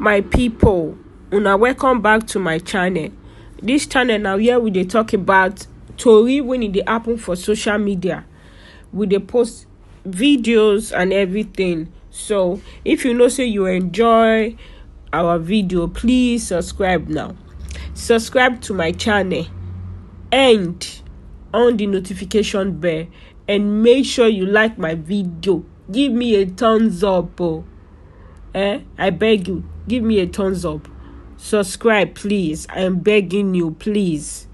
My people, una welcome back to my channel. This channel now here we dey talk about tori when it dey happen for social media. We dey post videos and everything. So if you know say you enjoy our video, please subscribe now. Subscribe to my channel and on the notification bell, and make sure you like my video. Give me a thumbs up. I beg you, give me a thumbs up. Subscribe, please. I am begging you, please.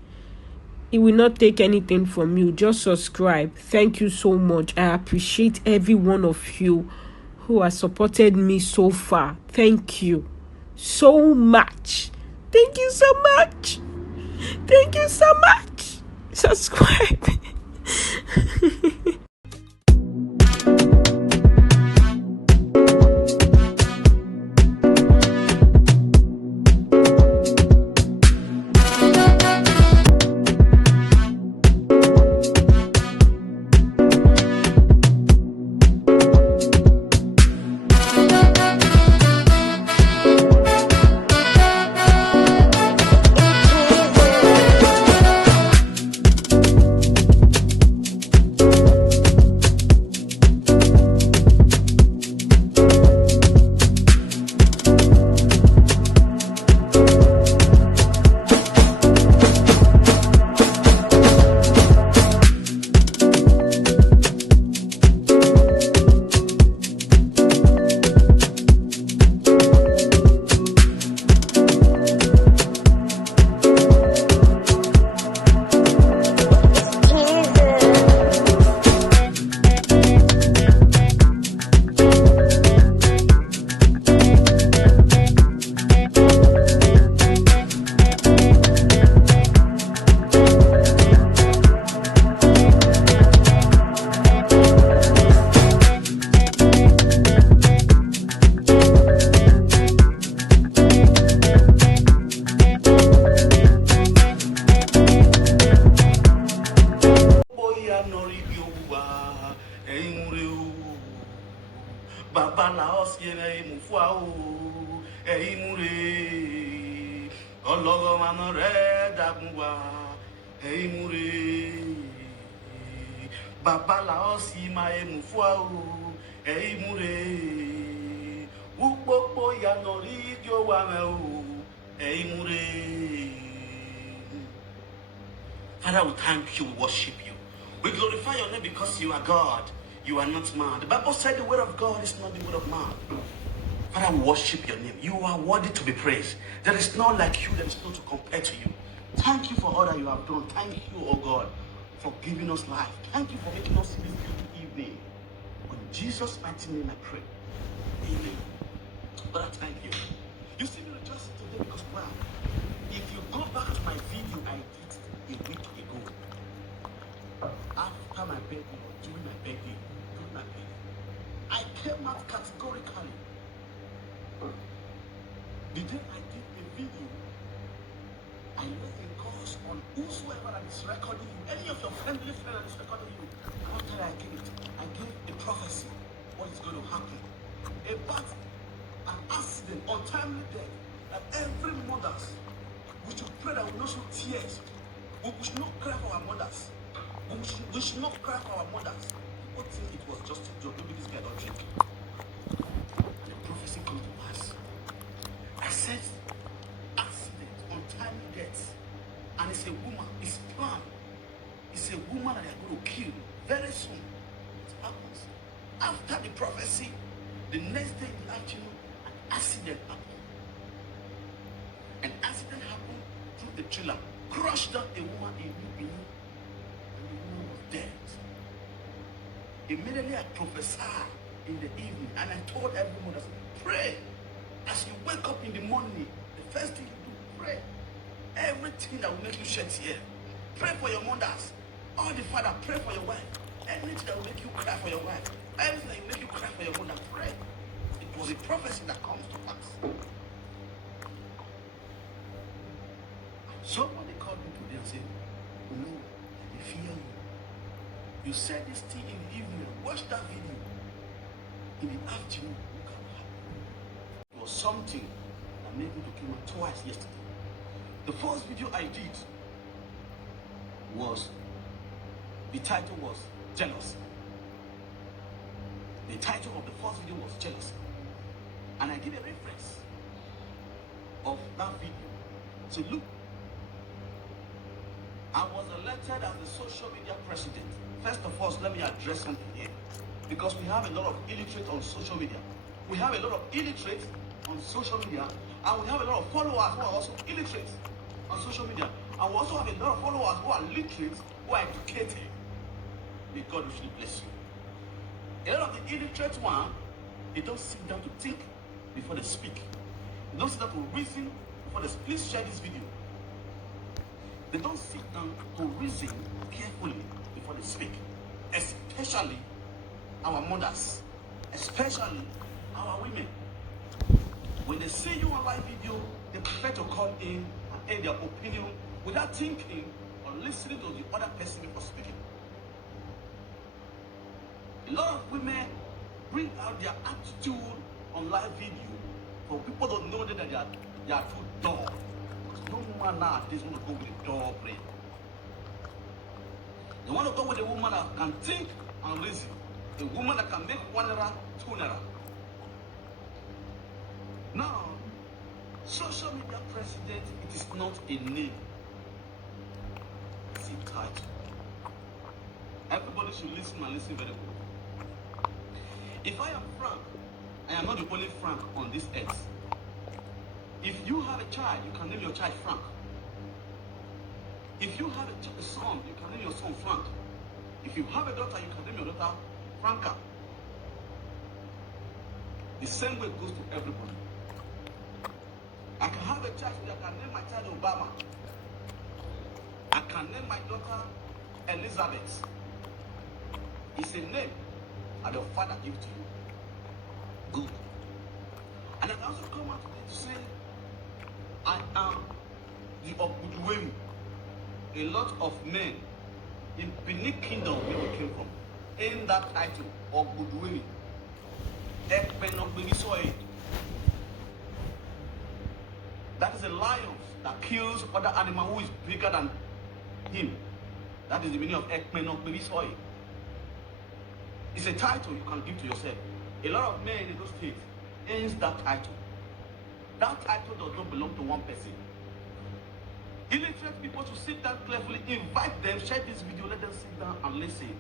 It will not take anything from you. Just subscribe. Thank you so much. I appreciate every one of you who has supported me so far. Thank you so much. Thank you so much. Thank you so much. Subscribe. Babalaos yene mufua o eimure ologo manore dagwa eimure Babalaos ima emufua o eimure upopo ya nori dio wa me o eimure. Father, we thank you, we worship you, we glorify your name because you are God. You are not man. The Bible said the word of God is not the word of man. Father, we worship your name. You are worthy to be praised. There is none like you. There is none to compare to you. Thank you for all that you have done. Thank you, oh God, for giving us life. Thank you for making us see this beautiful evening. In Jesus' mighty name I pray. Amen. But I thank you. You see me rejoicing today because, wow, if you go back to my video I did a week ago, after my birthday, or during my birthday, I came out categorically. The day I did the video, I laid a curse on whosoever that is recording you, any of your friendly friends that is recording you. After I gave a prophecy, what is going to happen. About an accident, untimely death, that every mothers, we should pray that we not show tears. We should not cry for our mothers. We should not cry for our mothers. People think it was just a joke. Maybe this guy don't drink. The prophecy comes to pass. I said accident, untimely death, and it's a woman. It's planned. It's a woman that they are going to kill very soon. It happens. After the prophecy, the next day in the afternoon, an accident happened. An accident happened through the trailer, crushed down a woman in New Benin. Dead. Immediately I prophesied in the evening and I told everyone, pray. As you wake up in the morning, the first thing you do, pray. Everything that will make you shed tears. Pray for your mothers. All the father, pray for your wife. Anything that will make you cry for your wife. Anything that will make you cry for your mother, pray. It was a prophecy that comes to pass. Somebody called me today and said, no, I fear you. You said this thing in the evening. Watch that video. In the afternoon, look at what happened. It was something unable to kill me twice yesterday. The first video I did was, the title was Jealousy. The title of the first video was Jealousy. And I give a reference of that video. So look, I was elected as the social media president. First of all, let me address something here. Because we have a lot of illiterates on social media. We have a lot of illiterates on social media, and we have a lot of followers who are also illiterate on social media. And we also have a lot of followers who are literate, who are educated. May God richly bless you. A lot of the illiterate ones, they don't sit down to think before they speak. They don't sit down to reason before they speak. Please share this video. They don't sit down to reason carefully before they speak. Especially our mothers, especially our women. When they see you on live video, they prefer to come in and air their opinion without thinking or listening to the other person before speaking. A lot of women bring out their attitude on live video, for people don't know that they are too dull. No woman nowadays want to go with a dull brain. They want to go with a woman that can think and reason. A woman that can make 1 naira, 2 naira. Now, social media president, it is not a name. It's a title. Everybody should listen and listen very well. If I am Frank, I am not the only Frank on this earth. If you have a child, you can name your child Frank. If you have a son, you can name your son Frank. If you have a daughter, you can name your daughter Franca. The same way goes to everybody. I can have a child, I can name my child Obama. I can name my daughter Elizabeth. It's a name that your father gave to you. Good. And I can also come out today to say, I am the Obuduwemi. A lot of men in Benin Kingdom where we came from, in that title, Obuduwemi. That is a lion that kills other animal who is bigger than him. That is the meaning of Ekmenokbebisoy. It's a title you can give to yourself. A lot of men in those states owns that title. That title does not belong to one person. Illiterate people to sit down carefully, invite them, share this video, let them sit down and listen.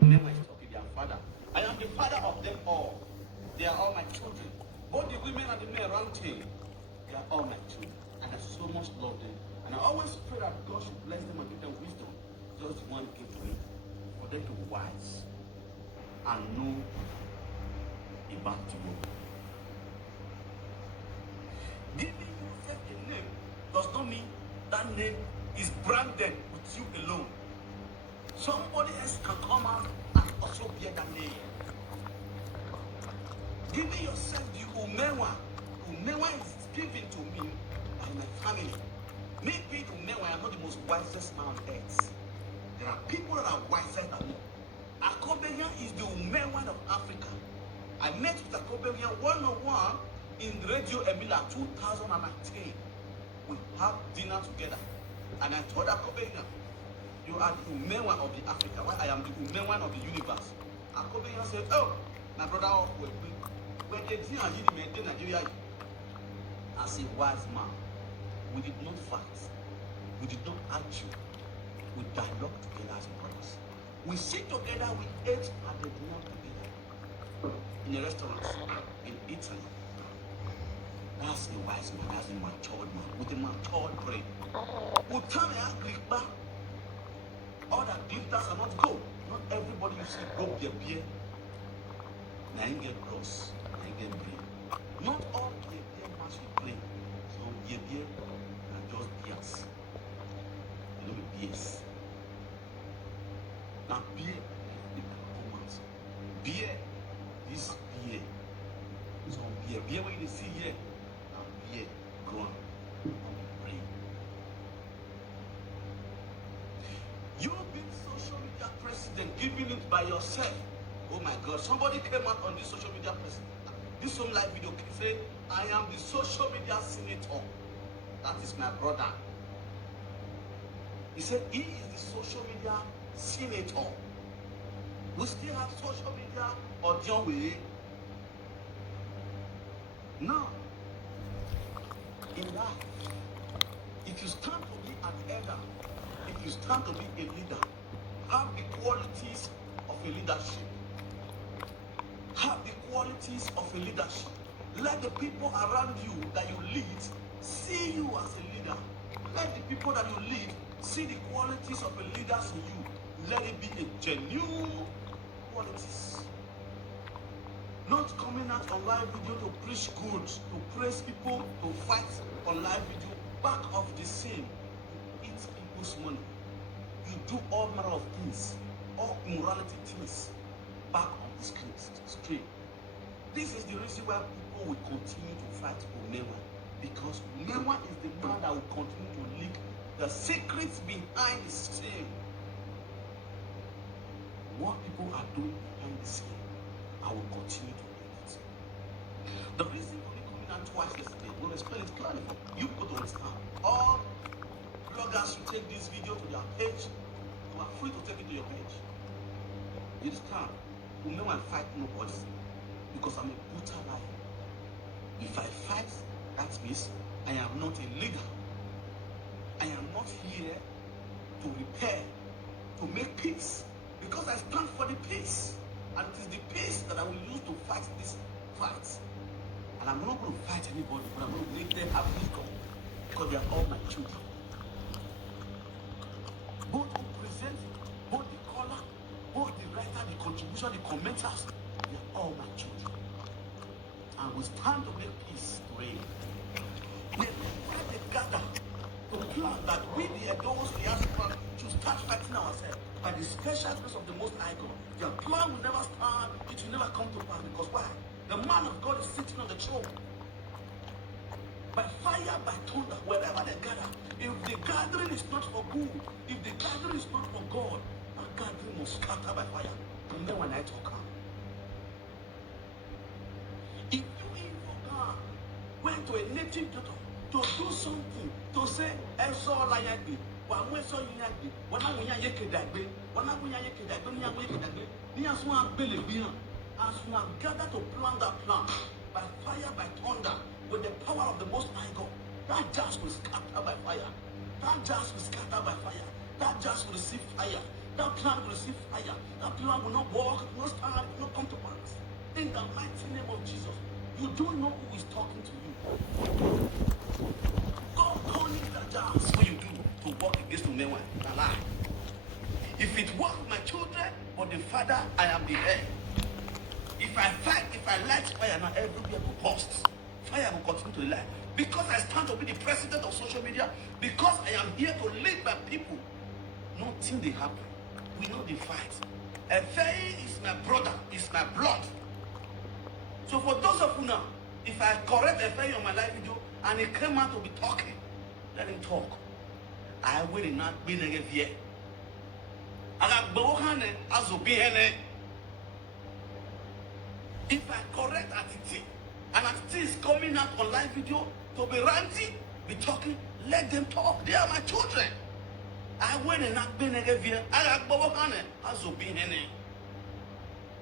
Never is talking their father. I am the father of them all. They are all my children. Both the women and the men around here, they are all my children. And I so much love them. And I always pray that God should bless them and give them wisdom. Just one gift to me. For them to be wise and know about the world. Giving yourself a name does not mean that name is branded with you alone. Somebody else can come out and also bear that name. Giving yourself the Umewa. Umewa is given to me by my family. Me being Umewa, I am not the most wisest man on earth. There are people that are wiser than me. Akobenya is the Umewa of Africa. I met with Akobenya one-on-one in Radio Emila 2019. We have dinner together. And I told Akobenya, you are the Umewa of the Africa, while I am the Umewa of the universe. Akobenya said, oh, my brother, when they did Nigeria, as a wise man, we did not fight. We did not argue. We dialogue together as brothers. We sit together, we ate at the dinner together. In a restaurant, in Italy. That's a wise man, that's a matured man, with a matured brain. We tell me, all that glitters are not gold. Not everybody you see go their beer. Now you get gross, now you get brain. Not all their beer match with brain. So their beer are just beers. They don't be beers. Now beer, the performance. Beer, this beer. So beer when you see here, now beer gone on the brain. You being social media president, giving it by yourself. Oh my God, somebody came out on this social media president. This some live video say, I am the social media senator. That is my brother. He said he is the social media senator. We still have social media or John Way. Now, in life, if you stand to be an elder, if you stand to be a leader, have the qualities of a leadership. Have the qualities of a leadership. Let the people around you that you lead see you as a leader. Let the people that you lead see the qualities of a leader in you. Let it be a genuine qualities. Not coming out on live video to preach good, to praise people, to fight on live video. Back of the scene, you eat people's money. You do all manner of things, all immorality things, back on the street. This is the reason why people will continue to fight Umewa, because Umewa is the man that will continue to leak the secrets behind the scene. What people are doing behind the scene, I will continue to do it. The reason for me coming out twice yesterday, we'll explain it clearly for you people to understand. All bloggers should take this video to their page. You are free to take it to your page. You understand? Umewa and fight nobody, because I'm a brutal liar. If I fight, that means I am not a leader. I am not here to repair, to make peace, because I stand for the peace. And it is the peace that I will use to fight this fight. And I'm not going to fight anybody, but I'm going to make them happy, because they are all my children. Both who present, both the caller, both the writer, the contribution, the commenters, they are all my children. And we stand to make peace to reign. They gather to plan that we, the Edo's diaspora, should start fighting ourselves by the special grace of the Most High God. Their plan will never stand, it will never come to pass. Because why? The man of God is sitting on the throne. By fire, by thunder, wherever they gather, if the gathering is not for good, if the gathering is not for God, that gathering must scatter by fire. And then when I talk, if you evil God went to a native daughter to do something, to say, Eso Layagbe, Wameso Yagbe, Wanamuya Yekedagbe, Wanamuya Yekedagbe, Niyakedagbe, Niyaswan Belebian, as you have gathered to plan that plan, by fire, by thunder, with the power of the Most High God, that just will scatter by fire. That just will scatter by fire. That just will receive fire. That plan will receive fire. That plan will not work, it will not stand, it will not come to pass. In the mighty name of Jesus, you don't know who is talking to you. God calling that just what you do to work against the man, a lie. If it works with my children, but the father, I am the head. If I fight, if I light fire, now everywhere will burst. Fire will continue to light. Because I stand to be the president of social media, because I am here to lead my people, nothing they happen. We know the fight. Efei is my brother, is my blood. So for those of you now, if I correct Efei on my live video and he came out to be talking, let him talk. I will not be negative here. If I correct Atiti, and Atiti is coming out on live video to be ranty, be talking, let them talk. They are my children. I will not be negative here.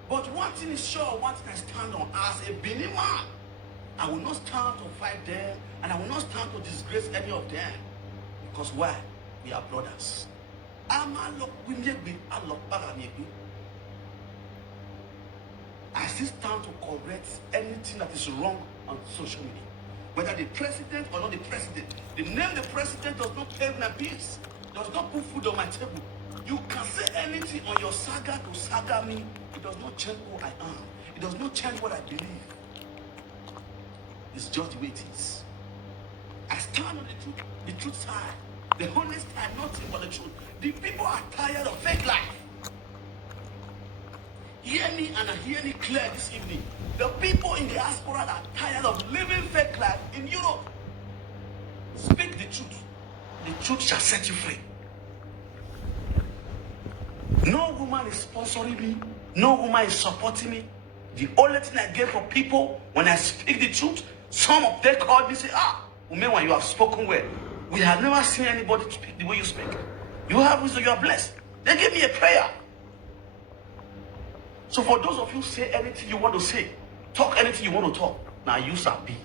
But one thing is sure, one thing I stand on as a Benin man, I will not stand to fight them, and I will not stand to disgrace any of them. Because why? We are brothers. I still stand to correct anything that is wrong on social media. Whether the president or not the president. The name the president does not pay my bills, does not put food on my table. You can say anything on your saga to saga me. It does not change who I am. It does not change what I believe. It's just the way it is. I stand on the truth side. The honest side, nothing but the truth. The people are tired of fake life. Hear me and hear me clear this evening. The people in the diaspora are tired of living fake life in Europe. Speak the truth. The truth shall set you free. No woman is sponsoring me. No woman is supporting me. The only thing I get for people when I speak the truth, Some of them called me and say, Umewa, you have spoken well. We have never seen anybody speak the way you speak. You have wisdom, you are blessed. They gave me a prayer. So for those of you say anything you want to say, talk anything you want to talk, now you shall be.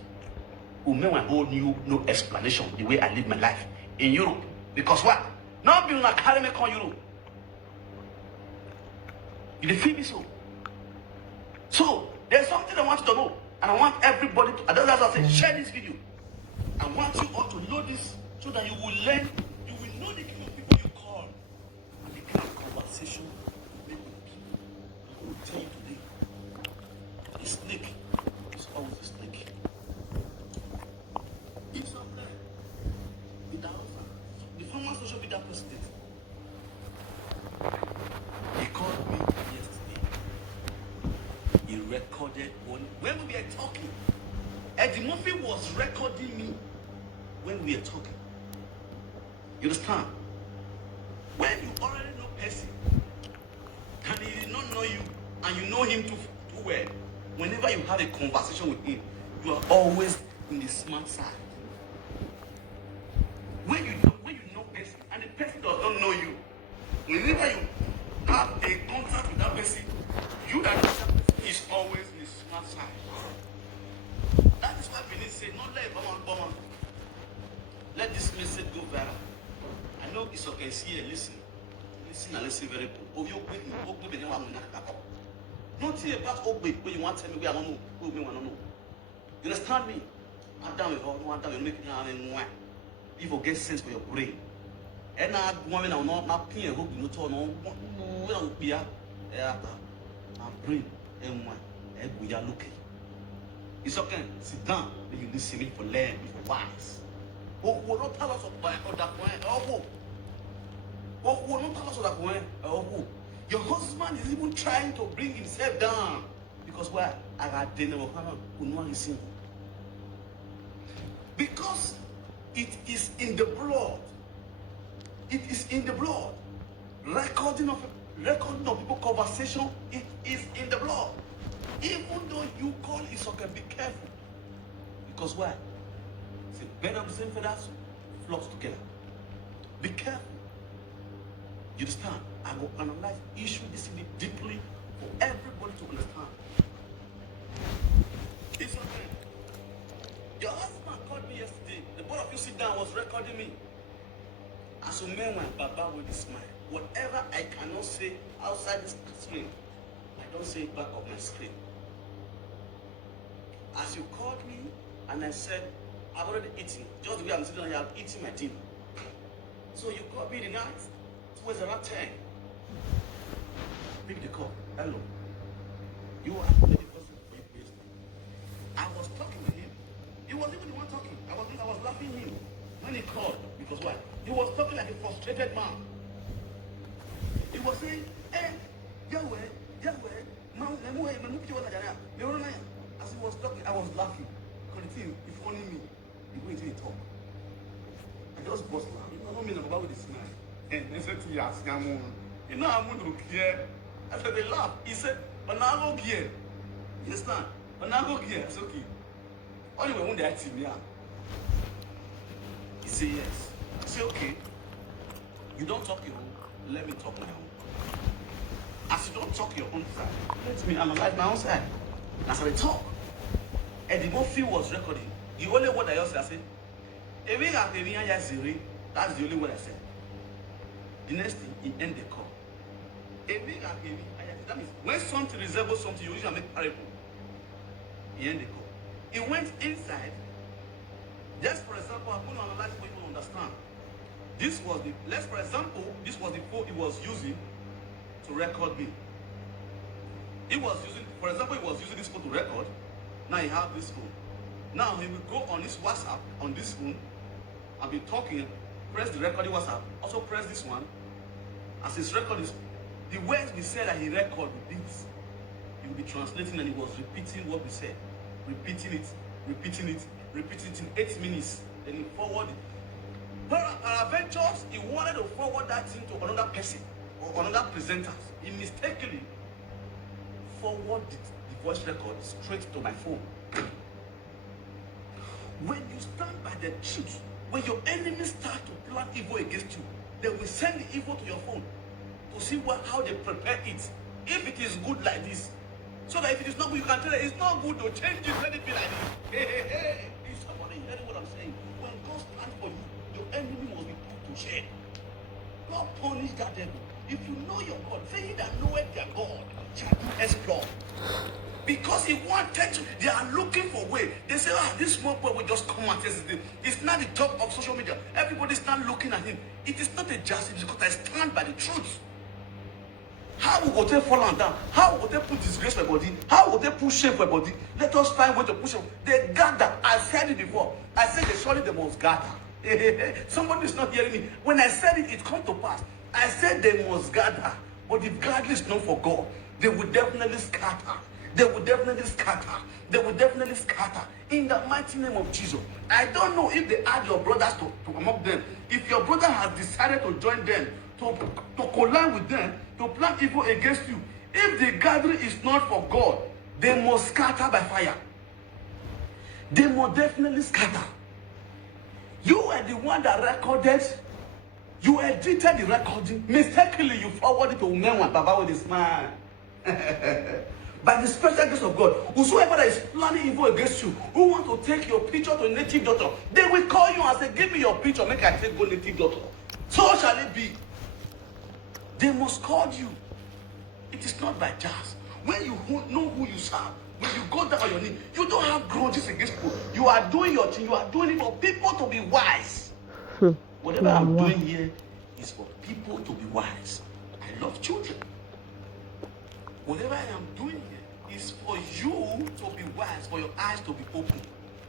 Umewa hold you no explanation the way I live my life in Europe. Because what? Now be not carry me on Europe. You feel me so? So there's something I want you to know. And I want everybody to, that's why I say, share this video. I want you all to know this so that you will learn, you will know the kind of people you call, and the kind of conversation you make with people. I will tell you today, a snake is always a snake. It's up there. The former social media president, he called me yesterday. He recorded when we were talking. Eddie Murphy was recording me when we were talking. You understand? When you already know person and he did not know you and you know him too well, whenever you have a conversation with him, you are always in the smart side. When you know person and the person does not know you, whenever you have a contact with that person, you that know that person is always in the smart side. That is why Benin said, not let Bama. Let this message go viral. I know it's okay, see and listen. Listen and listen very good. Oh, you not here about Ogbe when you want to tell me where I don't know. Who me want to know. You understand me? I'm down with all one time, you make it now and one. You forget sense for your brain. And I want to know my pin and hope you know, no, we don't be a brain and one. And we are looking. It's okay. Sit down. Then you listen to me for learn, for wise. Oh, will not tell us of that point. Oh, will not tell us of that point. Oh, your husband is even trying to bring himself down because why? I got dinner with him. Who know listen? Because it is in the blood. It is in the blood. Recording of people conversation. It is in the blood. Even though you call it okay, be careful. Because why? It's a bed of the same feathers flocks together. Be careful. You understand? I will analyze issue this deeply for everybody to understand. It's okay. Your husband called me yesterday. The both of you sit down was recording me. As a man, my Baba with a smile. Whatever I cannot say outside this screen, I don't say it back of my screen. As you called me and I said, I've already eaten. Just the way I'm sitting here, I'm eating my dinner. So you called me the night. It was around 10. Pick the call. Hello. You are the person for your place. I was talking to him. He wasn't even the one talking. I was laughing at him when he called. Because why? He was talking like a frustrated man. He was saying, hey, Yahweh, as he was talking, I was laughing. Continue, if only me, you go into the talk. I just bust laughing. You know, I'm about with the smile. And they said to Yas, you know, I'm going to care. I said, they laugh. He said, but now go here. You understand? But now go here. It's okay. Only when they ask me, he said, yes. I said, okay. You don't talk your own, let me talk my own. As you don't talk your own side, let me analyze my own side. That's how they talk. And the Murphy was recording. The only word I said, that's the only word I said. The next thing, he ended the call. That means when something resembles something, you usually make parable. He ended the call. He went inside. Just for example, I'm going to analyze what you understand. This was the, let's for example, this was the phone he was using to record me. He was using, for example, he was using this phone to record. Now he has this phone. Now he will go on his WhatsApp, on this phone, and be talking, press the recording WhatsApp, also press this one. As his record is, the words we said that he recorded with this, he will be translating and he was repeating what we said. Repeating it in 8 minutes. Then he forwarded it. Adventures, he wanted to forward that thing to another person or another presenter. He mistakenly forwarded the voice record straight to my phone. When you stand by the truth, when your enemies start to plan evil against you, they will send the evil to your phone to see how they prepare it. If it is good like this, so that if it is not good, you can tell them it's not good to change it, let it be like this. Hey. Is somebody hearing what I'm saying? When God stands for you, your enemy must be put to shame. God punish that devil. If you know your God, say he that knoweth their God shall do exploit. Because he wanted to, they are looking for way. They say, this small boy will just come and test it. It's not the top of social media. Everybody start looking at him. It is not a justice because I stand by the truth. How will they fall on down? How will they put disgrace for body? How will they put shame for body? Let us find way to push them. They gather. I said it before. I said surely they must gather. Somebody is not hearing me. When I said it, it come to pass. I said they must gather. But if gathering is not for God, they will definitely scatter. They will definitely scatter. They will definitely scatter. In the mighty name of Jesus. I don't know if they add your brothers to among them. If your brother has decided to join them, to collide with them, to plan evil against you, if the gathering is not for God, they must scatter by fire. They must definitely scatter. You are the one that recorded. You edited the recording. Mistakenly, you forwarded to Umenwa Baba with a smile. By the special grace of God, whosoever that is planning evil against you, who want to take your picture to a native daughter, they will call you and say, give me your picture, make I take go native daughter. So shall it be. They must call you. It is not by chance. When you know who you serve, when you go down on your knee, you don't have grudges against people. You are doing your thing. You are doing it for people to be wise. Whatever I'm doing here is for people to be wise. I love children. Whatever I am doing here is for you to be wise, for your eyes to be open.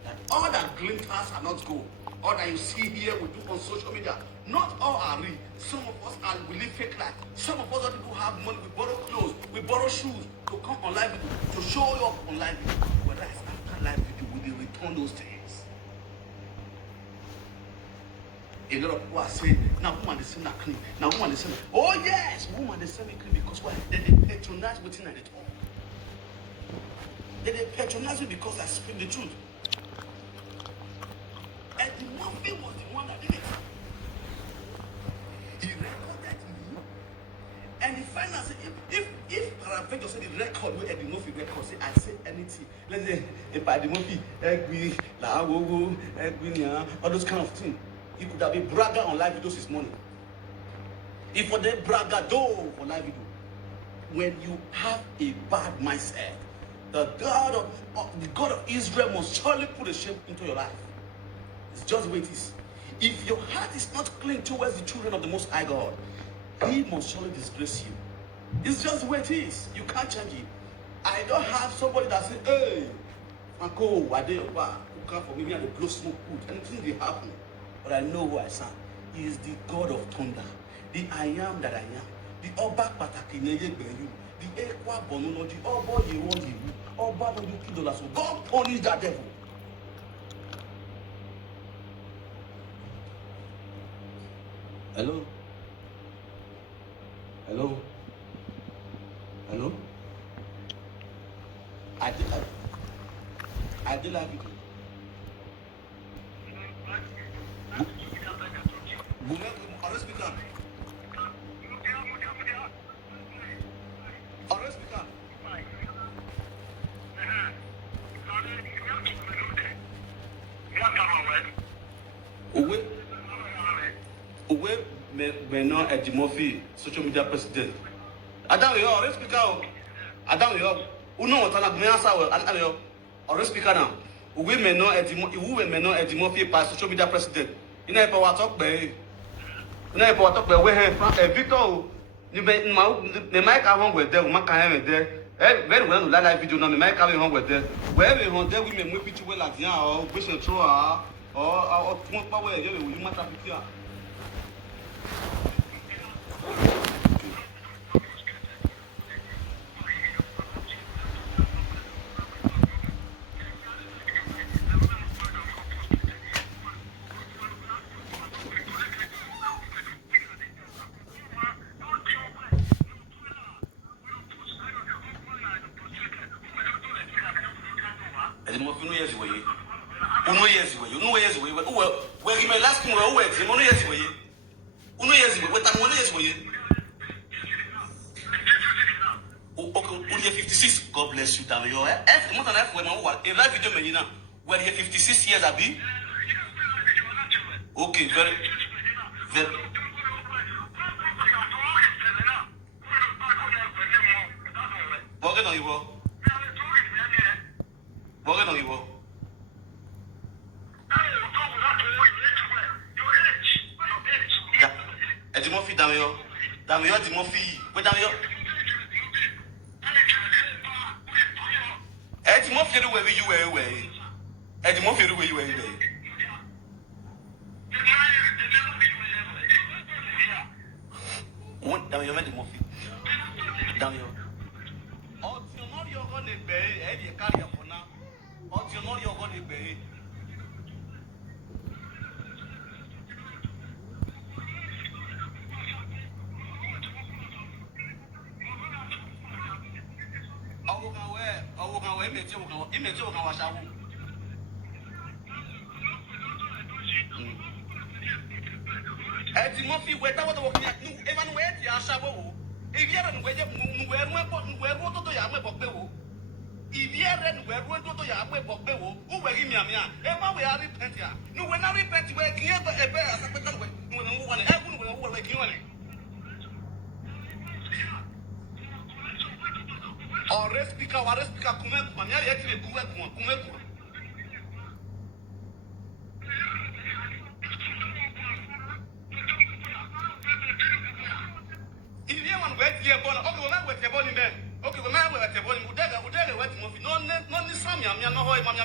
That all that glitters are not gold. All that you see here we do on social media, not all are real. Some of us we live fake life. Some of us people have money, we borrow clothes, we borrow shoes to come on live video, to show you up on live video. Whether it's after live video, we will return those things. A lot of people are saying, now woman they say not clean. Now woman they say, oh yes, woman they say me clean because why? They patronize within at the top. They patronize me because I speak the truth. And the Murphy was the one that did it. He recorded me. And he finally said, if Paravejo said the record where Eddie Murphy record, say I say anything. Let's say if Eddie Murphy, all those kind of things. He could have been bragger on live videos this morning. If for the bragger though for live video, when you have a bad mindset, the God of Israel must surely put a shame into your life. It's just the way it is. If your heart is not clean towards the children of the Most High God, He must surely disgrace you. It's just the way it is. You can't change it. I don't have somebody that says, hey, Franco, I did who come for me and they blow smoke good. Anything they happen. But I know who I serve. He is the God of thunder. The I am that I am. The Oba Patakineye Beyu. The Ekwa Bonono. The Oba Yewondi. Oba Noduki Dola. So God punish that devil. Hello? Hello? Hello? I did like it. Maintenant, Eddie Murphy, social media president. Adam, you are speaker. Adam, you are. Uno, what I'm going to say, Adam, you are speaker now. We may know Eddie Murphy, by social media president. You know, what talk by. You know, what talk by. We have Victor. You may make a home with them. Make a home there. Very well, live video now. Make a home with them. Wherever you there, we may move it to well at the end, or wish to throw or point power. You might have to. way. You know yes way. Where he may last me where you know yes way. You know yes way. What time yes way? Okay, we 56. God bless you, damn you. Every month and half when I a live video me now. Where you 56 years abi? Okay, very. Working on you, bro. Working on you, bro. Edimofi Damio. Damio Dimofi. Where Damio? Edimofi the way you were away. Edimofi the way you were away. What Damio Edimofi? Damio. Oh, you're not your gun in bay, Eddie Carrier for now. Oh, you're not your gun in bay. Image of our shower. Edimofi, whatever the working at New Evan Wet, Yashawo. If you haven't waited, where to Yamwe Bokbewo. If you haven't where to Yamwe Bokbewo, who were in Yamia, Emma, we are repenting. No, when I repent, we're here a bear as a second way. No one ever will work you on it. Or speaker, Kumek, Mania, actually, Kumek. If you want to wait here, okay, we're not with your body man. Okay, we're not with your body. Would they wait movie? No, ni Samia, no, hoy, mamma.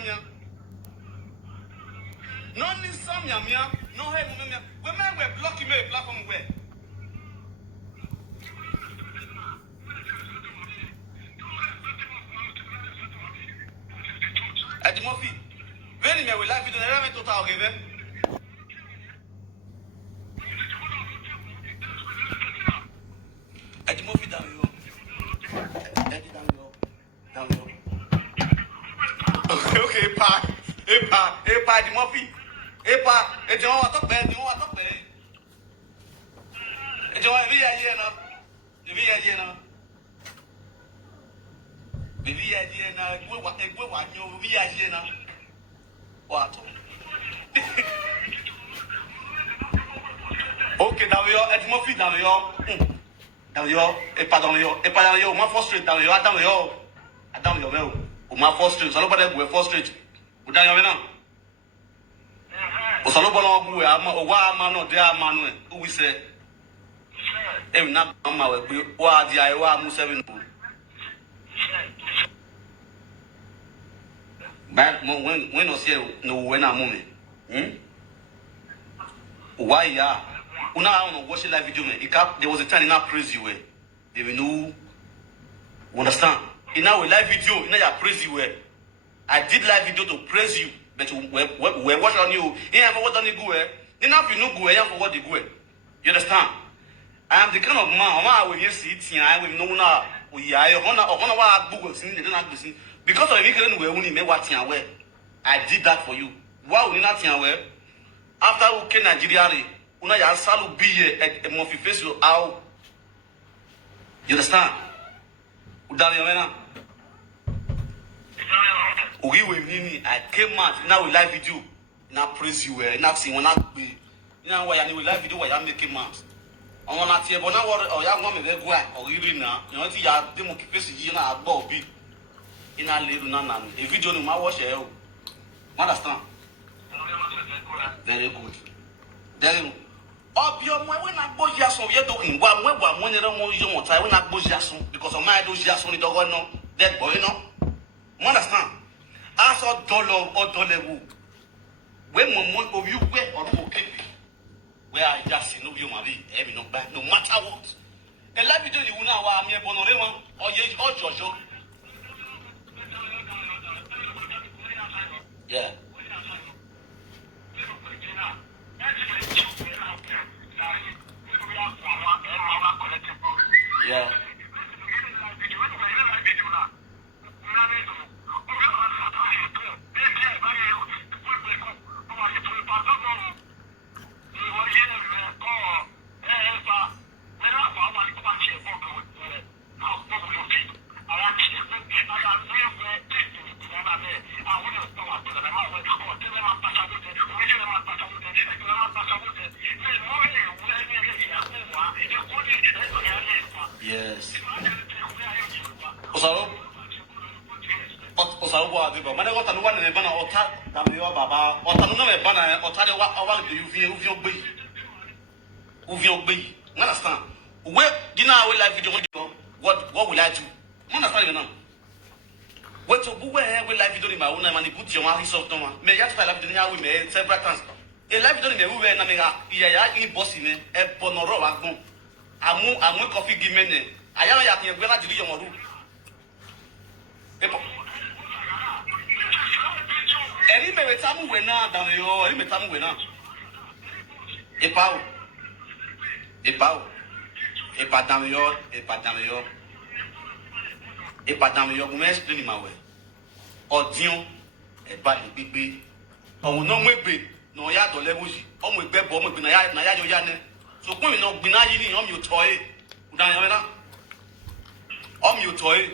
No, ni Samia, no, hey, mamma. We're not with blocking me, platform where. Edimofi, very me will live it on the total given. Edimofi down you. Eddie down you. Okay, pa. Edimofi. Ejo wa to pe, Ejo wa bi aye no. Bibi aye na, egwe wa nyo bi aye na. What? Okay, Davio, Edimofi Davio. Davio, et pas Davio, ma frustré Davio, Davio, meu. O ma frustré, só não pode go frustré. O Davio maintenant. O só não pode go ama, o wa ama no de ama no. O we say. Em na ama we wa di ai wa mu 7. But when no see no when am me. Why ya? Una on watch live video me. There was a time in I praise you where they will know. Understand? In our live video, in I praise you where I did live video to praise you, but we watch on you. In for what you go eh? In if you no go eh for what you go eh? You understand? I am the kind of man when you see it, I will know now. We are on our Google because of it, we only make what where I did that for you. Why we not where? After we came Nigeria, una ya salu be a more face you out. You understand? Udani Omena. We will me. I came out. Now we live video. Now praise you. Now see when I be. You know why I will live video. Why I make a I want to see, but now what? Oh, you want me to go or you now? You know, you are demo face you na agbo bi. Ina little na. A video no ma watch you. Understand? Very good. Then, up your way when I go Jason, you're talking one way, one year more you want. I will not go Jason because of my those Jason, you don't know. That boy, no. Understand? I saw dollar or dollar. When one of you were or okay, where I just see no you, Marie, every no back, no matter what. A live video you now are mere Bonorema or ye or Jojo. Yeah. Yeah. Otanu no me bana otade wa de uvi ogbe. Understand? We dina we live video what will I do? Understand now? What to we live video in my own man put your man soft on me just live video we me several times. A live video me we na me ga iya in boss me e bonoro wa gbon. Amu coffee give me ne. Aya ya tin gbe láti ri yomo ru. Eri me wetamu we na dan yo, eri me tamu we na. Epa dan yo. Epa dan yo, mo explain ma we. Odion e ba le gbegbe. Ohun no mo egbe, no ya do level yi. Omo egbe bo mo egbe na ya yo ya ne. So kun mi no gbina yi ni omi o toy. Dan yo na. Omi o toy.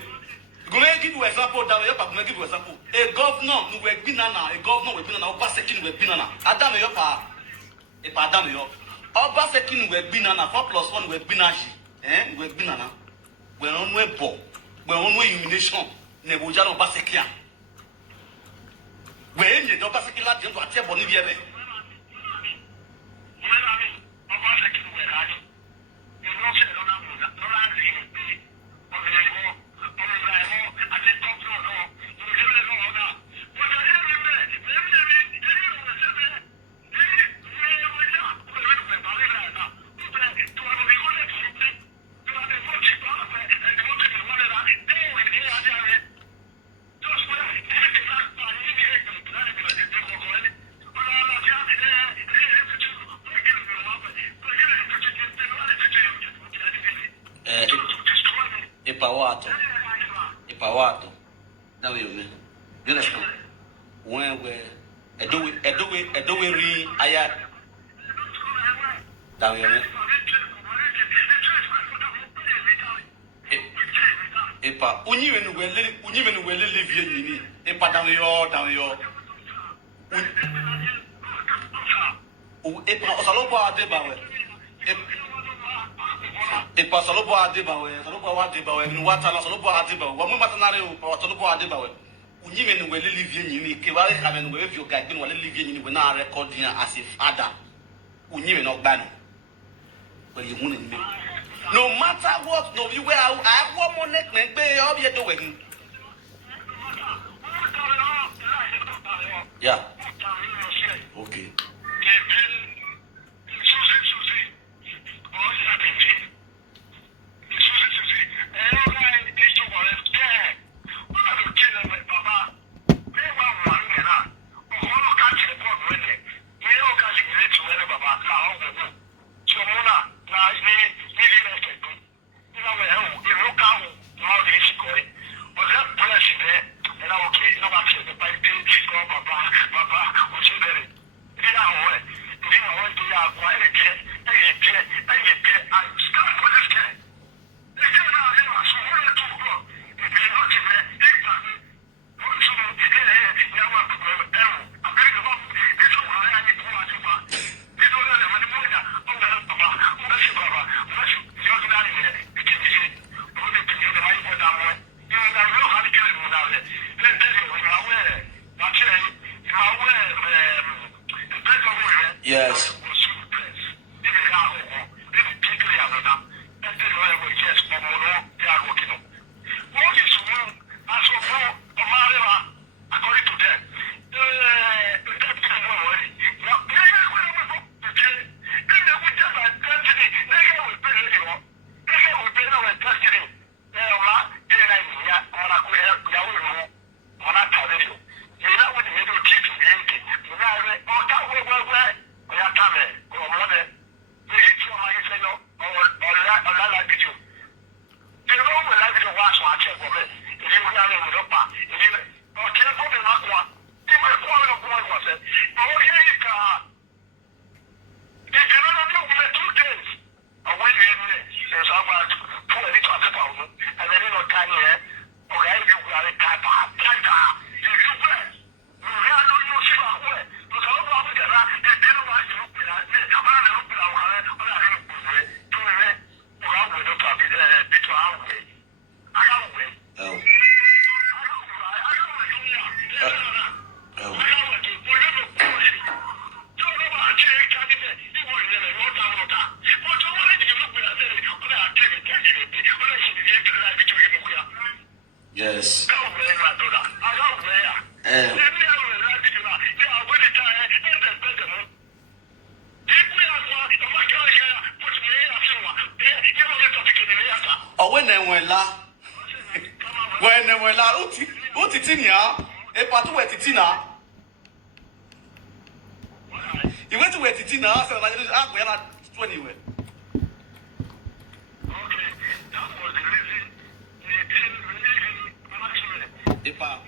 Go give you example down here, but give you example. A governor who will be nana, a governor will be nana, Obasekin will be nana. Adam yo pa, e pa Adam yo. Obasekin will be nana, 4+1 will be naji. Will be nana. We on we bo, we on we illumination. Ne boja no Obasekia. We enye do Obasekin la dentro atie boni bi ebe. Epawato. That way, man. You understand? When we edo ri aya. That way, man. Epa, unyi menu we live here ni. Epa down yo. Epa osalobo adebawe. Epa salobo adebawe ni wata na salobo adebawe wa mu matanare o salobo adebawe unyi me no we live nyini ke wa ka me no we fio guide no we live nyini we na record here as a father unyi me no gba no we you mun ni no matter what no you where I want more neck me gbe o bi do we yeah okay Yes. When they were la, Utitina, a part of Titina. You went to where Titina, so we are not 20 way. Epa,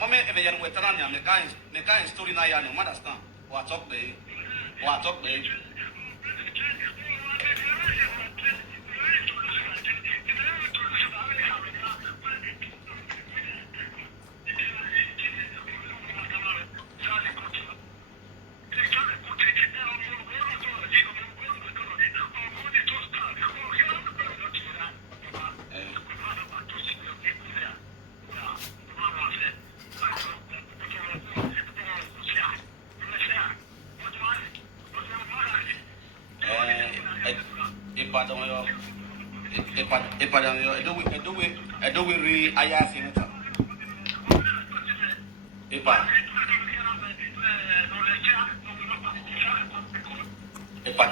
mame ebe yan weteran ya mekain story na ya no understand. Wa talk be. Edo we re aya senator. Epa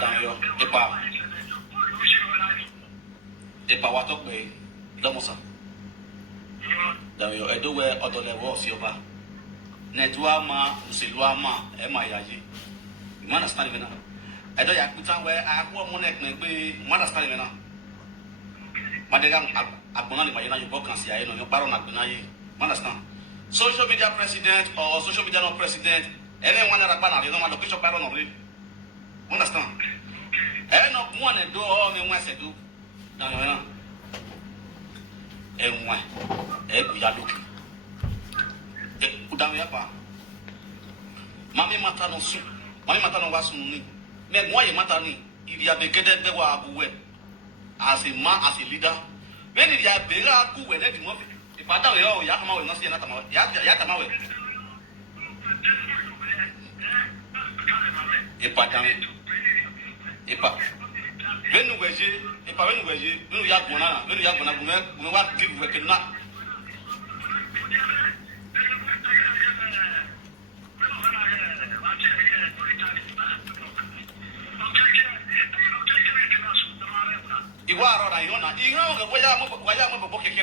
damn Epa wa talk be lamosa. Damn yo edo we odo level osioba. Netwa ma usilwa ma e ma yaji. You understand me now? Edo ya kutan we akwo mo nek na gbe, you understand me now? Madegam agbona ni mayena you bokan si aye no yo paro na gbona yi. Understand? Social media president or social media non president, anyone that agba na le no ma location paro no re. Understand? No one do all me wan se do. Na yo na. Enwa. Buya look. Udan ya pa. Mami mata no su. Mami mata no wasu ni. Me mo ye mata ni. Ibi abegede be wa abuwe. As a man, as a leader, when you are very good, when you move, if I tell you, Yakama will not see another Yakama. If I tell it, if I when you were if I when you Yakuna, what give we cannot.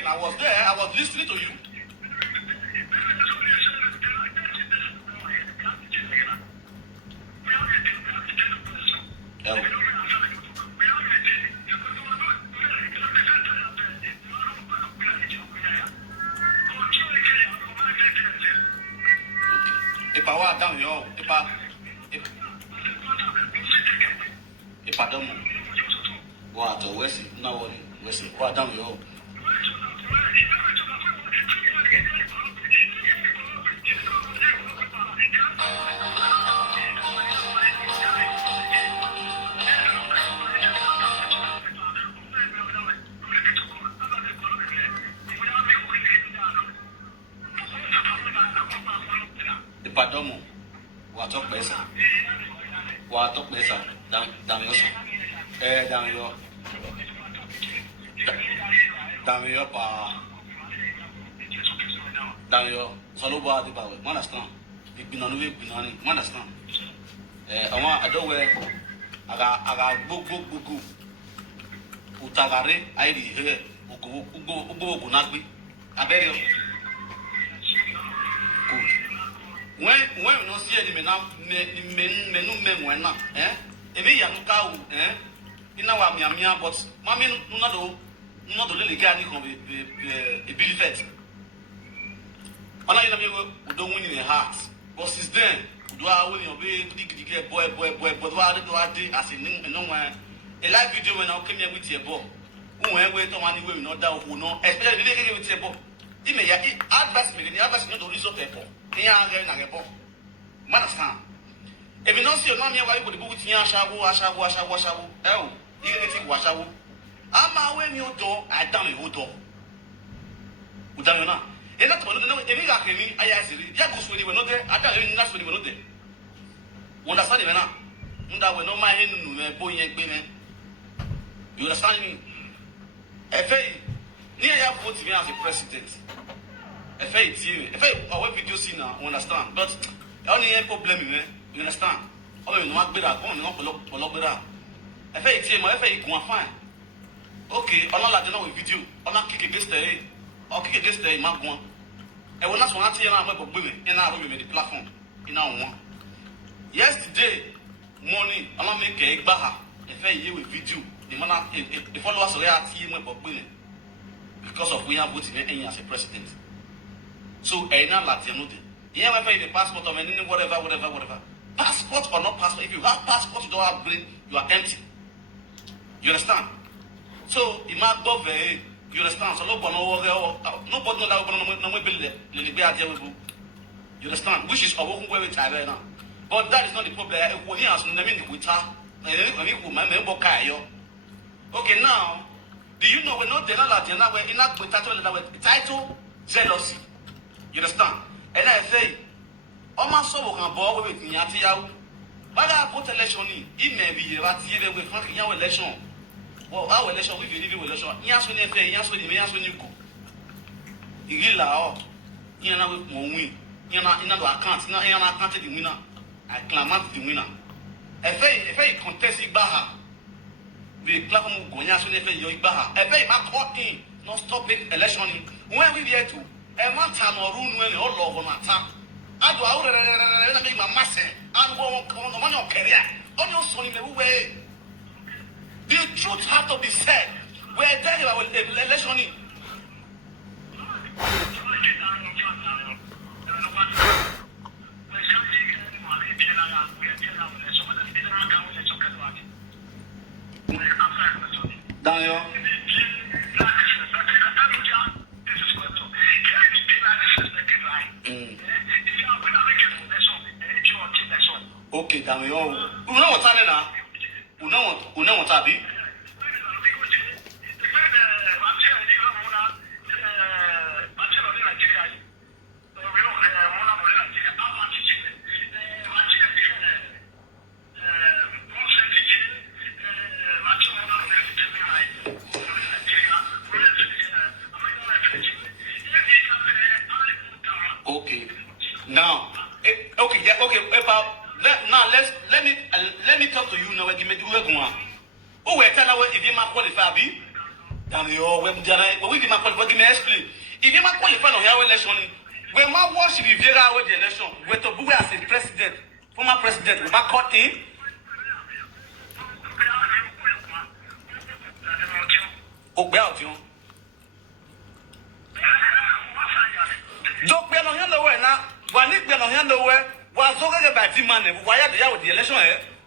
I was there, I was listening to you. If I were down here, if I don't what Wesley, now Wesley, what down here. Padomo, watok besa, dam yo son. Dam yo pa, dam yo. Salo ba di bawe, understand? Ibinanu, understand? Ama adowe, aga bugu, utagare, aidi he, ugo gunagbi, aberio. When we no see any menu na ebe ya no ka ina wa miamia but mami no do lele ga ni kon be benefit ona ina me we don't win in the heart but since then do I win your be dig boy but what do I do as in no one a live video when I came here with your ball who we to mani we no da who no especially they give with your ball ime ya advice me the advice no do result people understand? If you don't see your mom here, why you put the ashabu. You get washabu. I'm away your door, I damn your door. Udayona. And that's what if you got me, I asked you, Yakus when you were not there, I tell you, that's when you were not there. Understand me now? That will not mind boy and women. You understand me? If near your put me as a president. If I our video see now, understand. But Only a problem, you understand? Oh, you know, better, go on, no, better. If I say, my if I fine. Okay, on a lot of video, on a kick against the or kick against the Magwan. And when that's one, I tell you, I'm a women in our room in the platform in our one. Yesterday morning, I'm not making a baha. If I hear with video, the followers are team with women because of we have voted in as a president. So, I know Latin. Yeah, I pay the passport or whatever. Passport or not passport, if you have passport, you don't have brain, you are empty. You understand? So, it might go very, you understand? So, nobody knows that no build it. You understand? Which is a walking way with China. But that is not the problem. When he has no name with her, okay, now, do you know we're not the Latina, we're in that title jealousy. You understand? And I say, almost so can ball with Yatiao. But I put election in, it may be a TV with Frank Young election. Well, our election, we believe in election. Yes, when you pay, yes, when you go. You allow, you know, with Mowi, you know, in our accounts, now you are counted the winner. I clamant the winner. If I contest Baha, the platform go, yes, when you pay your Baha. If I caught in, not stop it election. When we get to a month or room when all love on my time. I do out make my master and go on your career. On your son in the way. The truth has to be said. We're telling about the election. Daniel. Okay, Daniel. You know what's happening now? You know what's happening? Okay. Now, okay, yeah, okay. Now let me talk to you now. Give me oh, we're telling you if you might qualify, be. Damn you, we give my qualify. Give me explain. If you might qualify on your election, we might watch if you get out the election. We're to be as a president, former president. We might cut him. Oh, well, you. Don't be on your way now. When it be on your way, was talking about the money. Why are they with the election?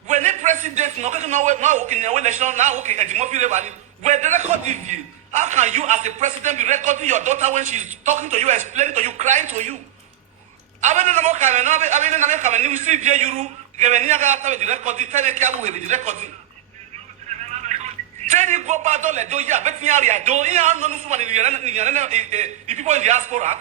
When the president now working in the election, now working at the mobile valley, where the record you. How can you, as a president, be recording your daughter when she's talking to you, explaining to you, crying to you? I mean, I'm not coming. You see, dear, you give any other the recording, tell the camera with the recording. Tell you go back, don't let do ya, but you don't know the people in the diaspora.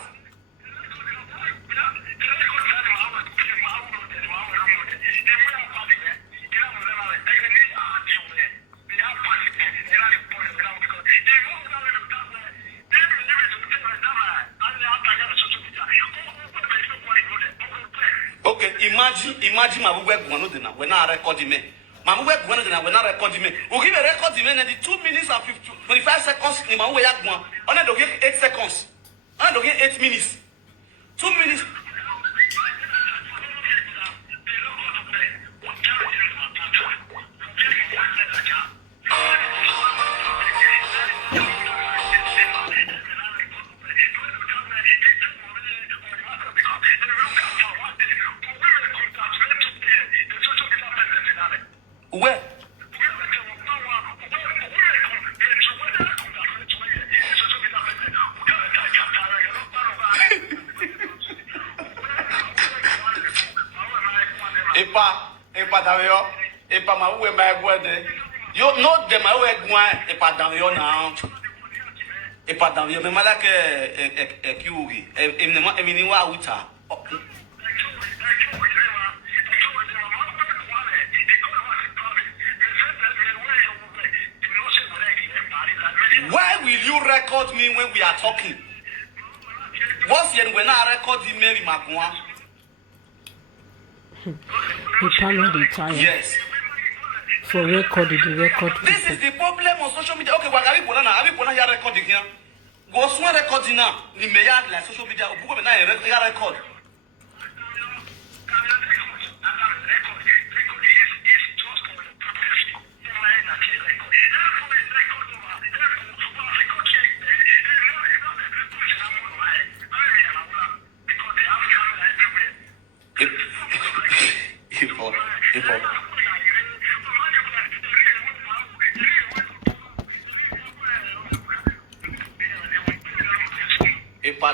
Okay, imagine my web one of them when I record me. My web one of them when I record me. We'll give a record in the 2 minutes and 25 seconds in my way. On a get 8 seconds. On a get 8 minutes. 2 minutes. Where? Epa Dario, Epa ma uwe ma gwede. You know them ma uwe gwa Epa Dario now. Epa Dario me malake kiugi. Emini wa uta. Why will you record me when we are talking? What's the when I record the Mary Magua? He cannot be tired. Yes. For record. This is the problem on social media. Okay, well, Abi Bona here recording here. Go swear recording now. Ni me ya like social media. Obuko be na ya record.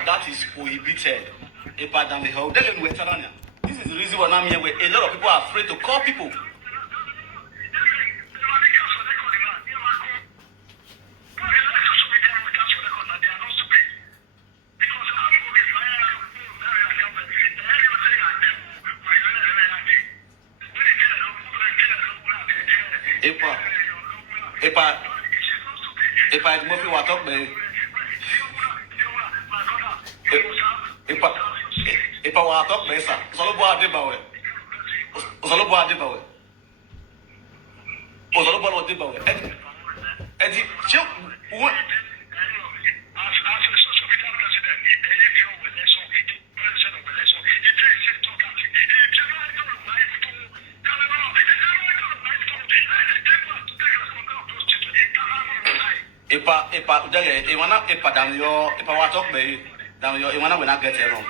That is prohibited. This is the reason why I'm here where a lot of people are afraid to call people. If I move you what up, man. If I walk up, Mesa, Zolobo Debawe. Zolobo Debawe. Zolobo Debawe. Eddie, what? If I walk up, me, down your, when I get it wrong.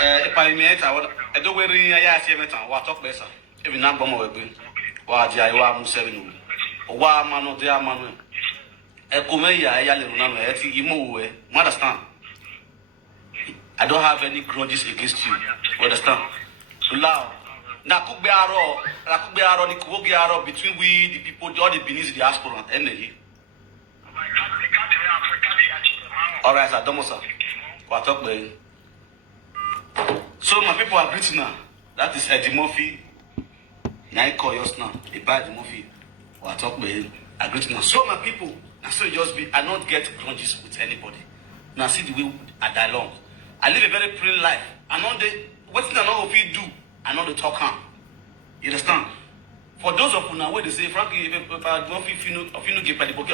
If I meet, I don't worry. I see every time. What talk better? If you not bomb away, what the Iowa Museven, or what man or dear man. A Kumeya, I yell at you move. Understand? I don't have any grudges against you. Understand? Now, could be our between we, the people, all the Benin diaspora, and all right, I don't know. What talk better? So my people are greeting now. That is Eddie Murphy. Now I call yours now. A bad Murphy. Or I talk about him. I greet now. So my people, now so just be. I don't get grudges with anybody. Now see the way I die long. I live a very plain life. I know the what thing I know of you do. I know the talk harm. You understand? For those of you now where they say Frankie, if you know get by the book,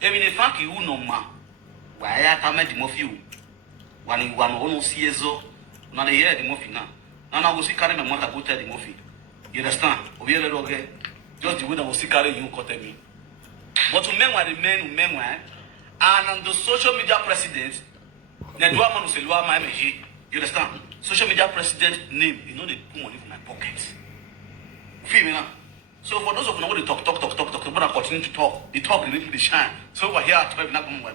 even Frankie who no ma, why I come at the Murphy. When you want to see so. Now they hear the Murphy now. Now I will see carry my mother go tell the Murphy. You understand? Okay? Just the way I will see carry you cut me. But to men were the men who men were, and the social media president, you understand? Social media president name, you know they put money in my pocket. Feel me now? So for those of you who they talk, but I continue to talk, the talk really the shine. So we're here at 12 not going to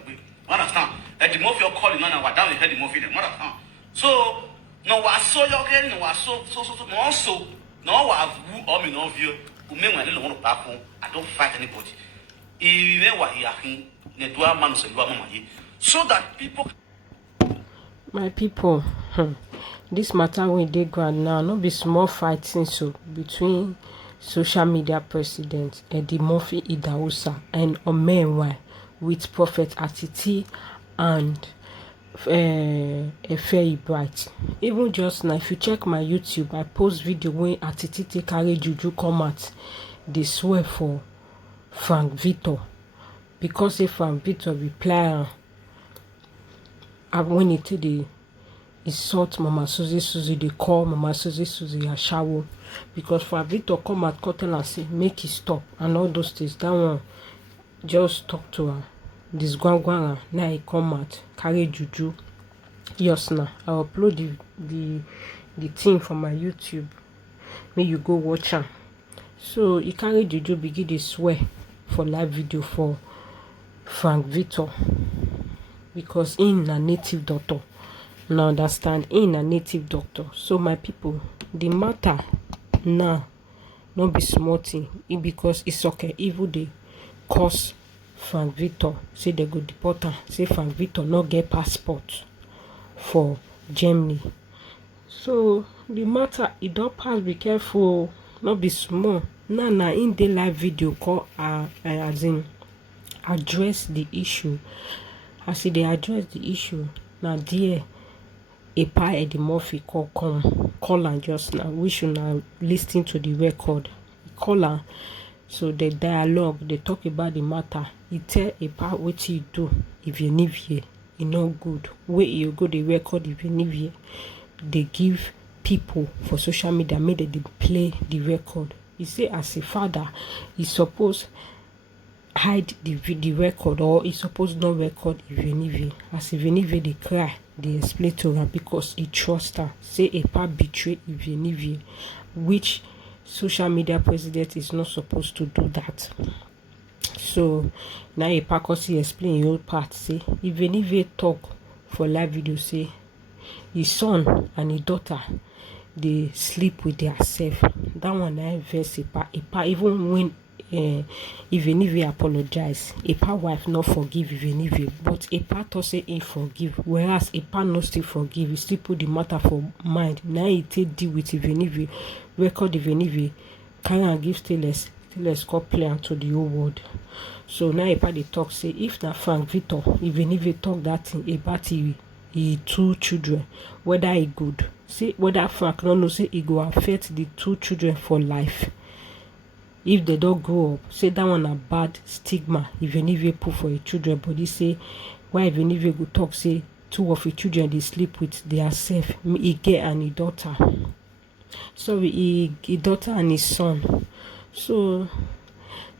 understand? That the Murphy are calling on our down the head the Murphy, understand? So no was so young, no was so no also no have who or me no view who may want to back home. I don't fight anybody. Even what he are in the man so that people My people, this matter wey dey ground now no be small fighting so between social media president Eddie Murphy Idahosa and Omenwa with Prophet Atiti and Efeyi Bright. Even just now, if you check my YouTube, I post video wey Atiti take carry juju come out dey swear for Frank Victor because say Frank Victor reply am when he take dey insult Mama Suzy dey call Mama Suzy ashawo because Frank Victor come out tell am say make he stop and all those things. That one just talk to her this gwangwara. Now he come out carry juju. Yes, now I upload the thing for my YouTube. May you go watch am. So he carry juju begin dey swear for live video for Frank Victor because he na native doctor. Now understand, he na native doctor. So my people, the matter now no be small thing. Because it's okay even dey cause Frank Victor say they go deport am, say Frank Victor no get passport for Germany. So the matter e don pass, be careful, no be small. Now na in the live video call as in address the issue. As they address the issue, now there Epa Eddie Murphy call am just now. We should now listen to the record. Call am, so the dialogue, they talk about the matter. He tell Epa what he do if you live here, e no good. Where you go the record if you live here, they give people for social media, make they play the record. He say as a father, he suppose hide the record, or he suppose not record Ivenive. As Ivenive they cry, they explain to her because he trust her. Say Epa betray Ivenive, which social media president is not supposed to do that. So now Epa Kosi explain your part. Say Ivenive talk for live video, say his son and his daughter they sleep with themselves. That one I verse Epa even when Ivenive apologize, Epa wife not forgive Ivenive, but Epa to say he forgive, whereas Epa no still forgive. He still put the matter for mind. Now he take deal with Ivenive, record Ivenive, carry and give Stainless call play to the whole world. So now Epa they talk say if na Frank Victor, Ivenive talk that thing about he two children, whether he good, say whether Frank no know say he go affect the two children for life. If they don't grow up, say that one a bad stigma Ivenive put for your children. But he say why Ivenive go talk say two of your children they sleep with their self, he get and his daughter. So his daughter and his son. So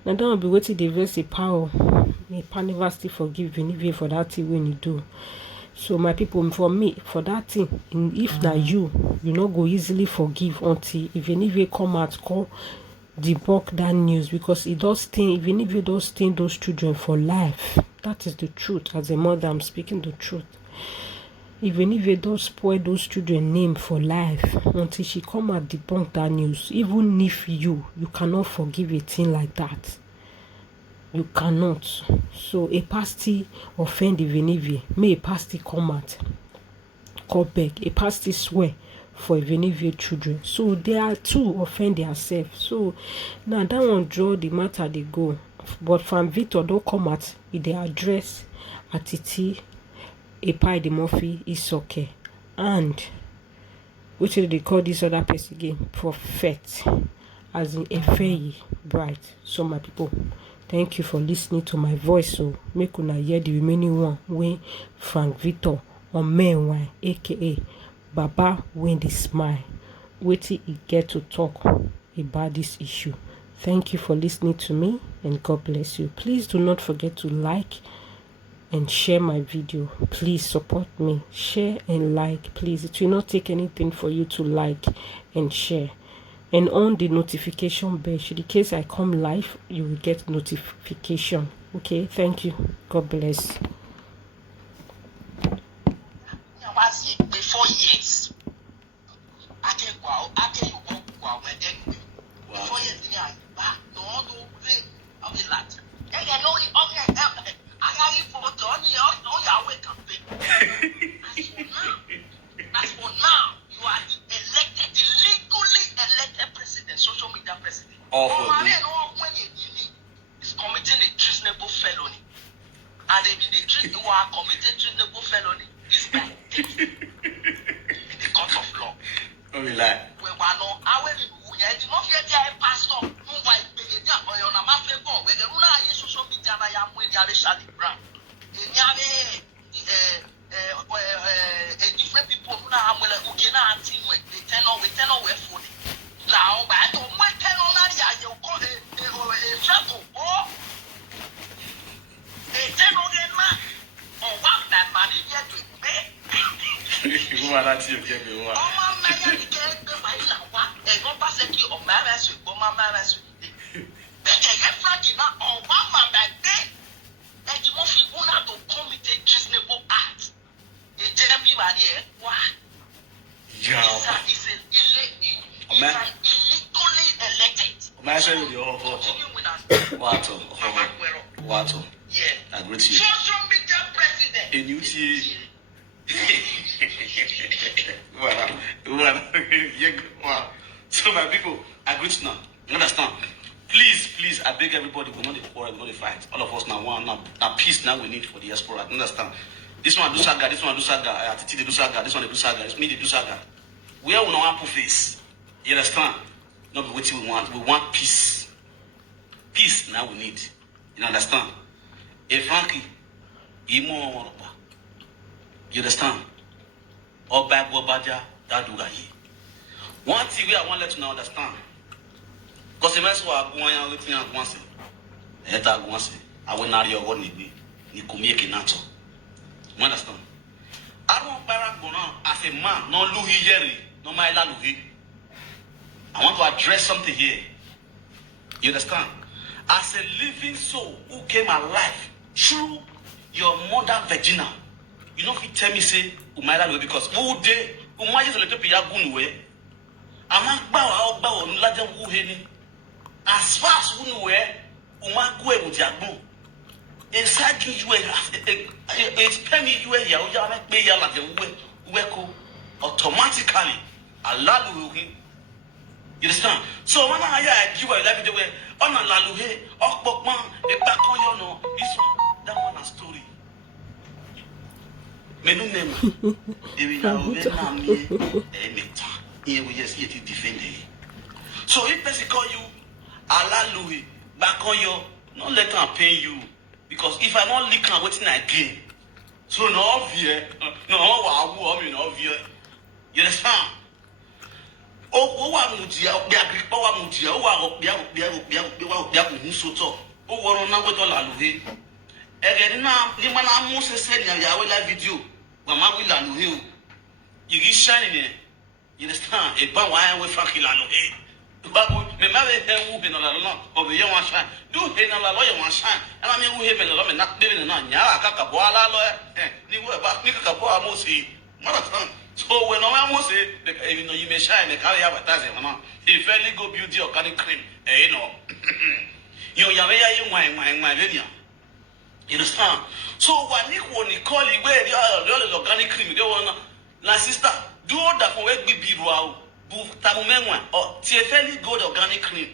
now that will be waiting the verse Epa. Epa never still forgive Ivenive for that thing when you do. So my people, for me, for that thing, if na you no go easily forgive until Ivenive come out call debunk that news, because it does stain. Ivenive does stain those children for life. That is the truth. As a mother, I'm speaking the truth. Ivenive does spoil those children name for life until she come out debunk that news. Even if you cannot forgive a thing like that, you cannot. So a pasty offend Ivenive, may a pasty come out call back, a pasty swear for Ivenive children. So they are two offend themselves. So now that one draw the matter they go. But from Victor don't come out, they address Atiti, Epa Eddie Murphy is okay. And which they call this other person again, Prophet, as in Efeyi Bright. So my people, thank you for listening to my voice. So make una hear the remaining one when Frank Victor Omenwa, aka Baba when they smile, waiting he get to talk about this issue. Thank you for listening to me, and God bless you. Please do not forget to like and share my video. Please support me, share and like, please. It will not take anything for you to like and share, and on the notification bell. In case I come live, you will get notification. Okay, thank you. God bless. Before years, I can't go. I can't go. Before years, I no, I'll be like, hey, I know you. Okay, As for now, you are the legally elected president, social media president. All for when is committing a treasonable felony, and who are committing treasonable felony is by death in the court of law. Oh, we lie. We were not aware of not yet a pastor who might be on a mafia go where the Runa social media by Shadi Brown. Different people who are who cannot team with they tell away for it. Now, but I don't want to tell you call a travel or a 10 man or one that money yet to pay. Who are that? You get me one. Oh, my man, you get the money. And go pass it to my master, go my master. Frankie, not on one man that day. And you must be one to commit a treasonable act. You tell me, my dear, why? Yeah. It's illegally elected. Man, say with your Wato. Yeah. I agree to you. Social media president. And you see. So my people, I agree to now. You understand? Please, I beg everybody, we know the quarrel, we know the fight. All of us now want now peace now we need for the diaspora. You understand? This one do saga, this one do saga, Atiti do saga, this one do saga, it's me they do saga. Where we not have face. You understand? Not what we want. We want peace. Peace now we need. You understand? Hey Frankie, you understand? Oba Bobaja, that do that. One thing I want to let you know understand. Because the mess was going on with me at once. I will not your one ni kumie nato. You understand? I don't Barack Obama as a man, no Louis Yeri, no Maila Louis. I want to address something here. You understand? As a living soul who came alive through your mother Virginia, you know if you tell me say Umaila Louis because who day Umaila is a little bit yagunwe. I'm not bound as far as who know where Umagwe would yagun. Inside you it's penny you are pay like a weko automatically allow you. You understand? So when I give a life the way on a laluhe, Okbokman, a back on your no, this one, that one a story. Menu name, if here we just here to defend it. So if person call you Allah Louis, back on your, not let them pay you. Because if I don't lick and waiting again, so no fear, no I mean no fear. You understand? Oh, one mutia, oh, mutia, oh, Soto, oh, one on with all Louis. Again, now, the man I most said, I will live video, Mama will Louis. You get shining there. You understand? A ban wire with Frankie Louis. Babu, me marry him who been on the law of the young one shine. Do him on the lawyer one shine. And I mean, who have been a lot of not living in Yara Kakaboala lawyer. You were about Nikaboa Mosi. Mother, so when I want to say, you know, you may shine and carry advertising. If fairly go beauty organic cream, you know. You Yamea, my video. You understand? So when you call you where the organic cream, go on, la sister, do that for where we be wow. Tamumengwa or fairly good organic cream.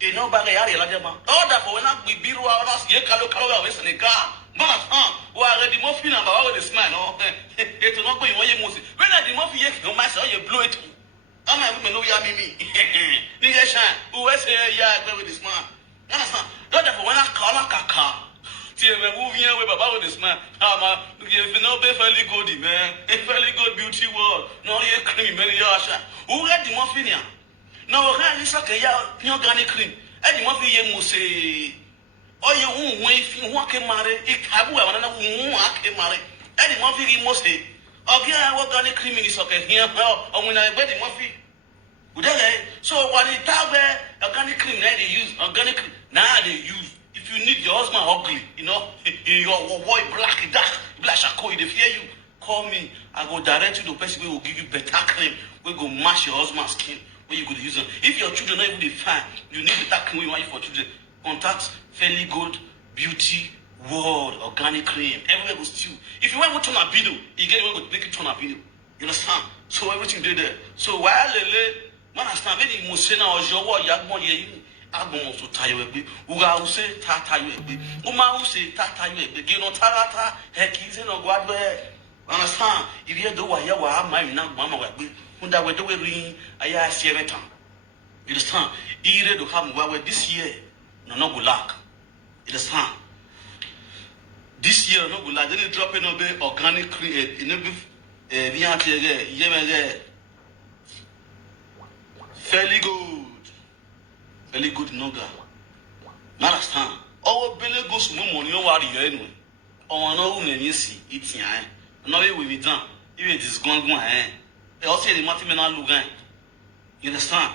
You know, by the area like that. All that for when I be us, ye calo with a car. But, who are the muffin about all this man, or it will not go in Mosi. When I the muffin, no matter you blow it. I'm a woman, no yammy. Nigga shine, who was here, yeah, with this man. Understand? Not for when I call a car. See, we're moving away about this man. If no fairly good, man, a fairly good beauty world. No, you cream, many years. Who had the muffin? No, I can't suck a organic cream. And the muffin, you must say, oh, you won't if you walk and marry. It have one and marry. And the muffin, you must say, oh, yeah, organic cream is okay here. Or when I bet the muffin. So, what it have organic cream, now they use organic cream. Now they use. If you need your husband ugly, you know, your boy black, black shako, if they fear you, call me. I go direct you to the person who will give you better cream. We go mash your husband's skin when you go to use them. If your children are even fine, you need better cream when you want you for children. Contact Fairly Good Beauty Word, organic cream, everywhere goes stew. If you want to turn a video, you get one to make it turn a video. You understand? So everything did there. So while when I stand, many Musena or Jowa Yagmon Ye, Agbon to Tayo, Uga who say Tatayo, Uma who say Tatayo, you know Tarata, Hekis and Guadway. Understand? If you do what you are, my Mama, Hunda were doing a see every time. You understand? He read to have this year, no good luck. You understand? This year, no good luck. Then drop in a organic create in a fairly good noga. Understand? Our belly goes money over the anyway. Oh, no, you see, it's here. No, it will be done. Even it is gone. Also, the Matimena Lugan. You understand?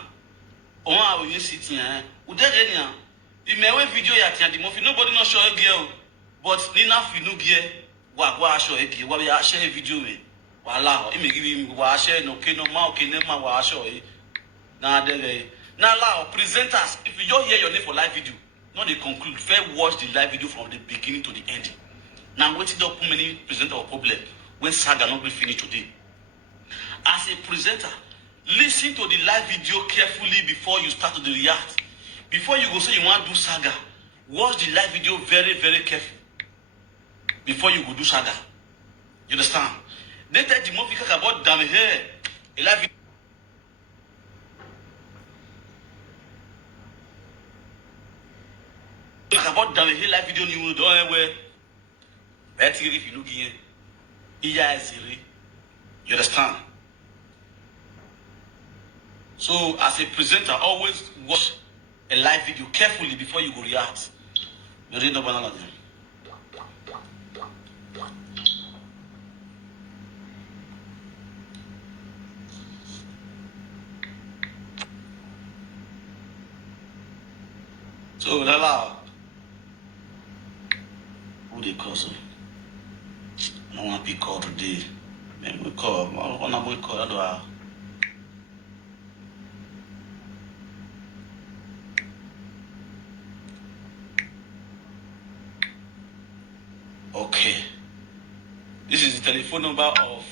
Oh, I will sit here. Would that any? You may have video at the movie. Nobody not show a girl, but enough you know gear. What show a gear? What I share video with? Wallah, it may give him what share no kino ma kinema wa show. Now, now, presenters, if you don't hear your name for live video, not they conclude. Fair watch the live video from the beginning to the end. Now, waiting up many presenter or problem when saga not be finished today. As a presenter, listen to the live video carefully before you start to react. Before you go say you want to do saga, watch the live video very, very carefully before you go do saga. You understand? They tell the movie about damn here. A live video. About damn here live video you don't where. If you look here, you understand? So, as a presenter, always watch a live video carefully before you go react. You read the banana then. So, Lala, who they call so? I don't want to be called today. Man, we call. I want to be called. Okay. This is the telephone number of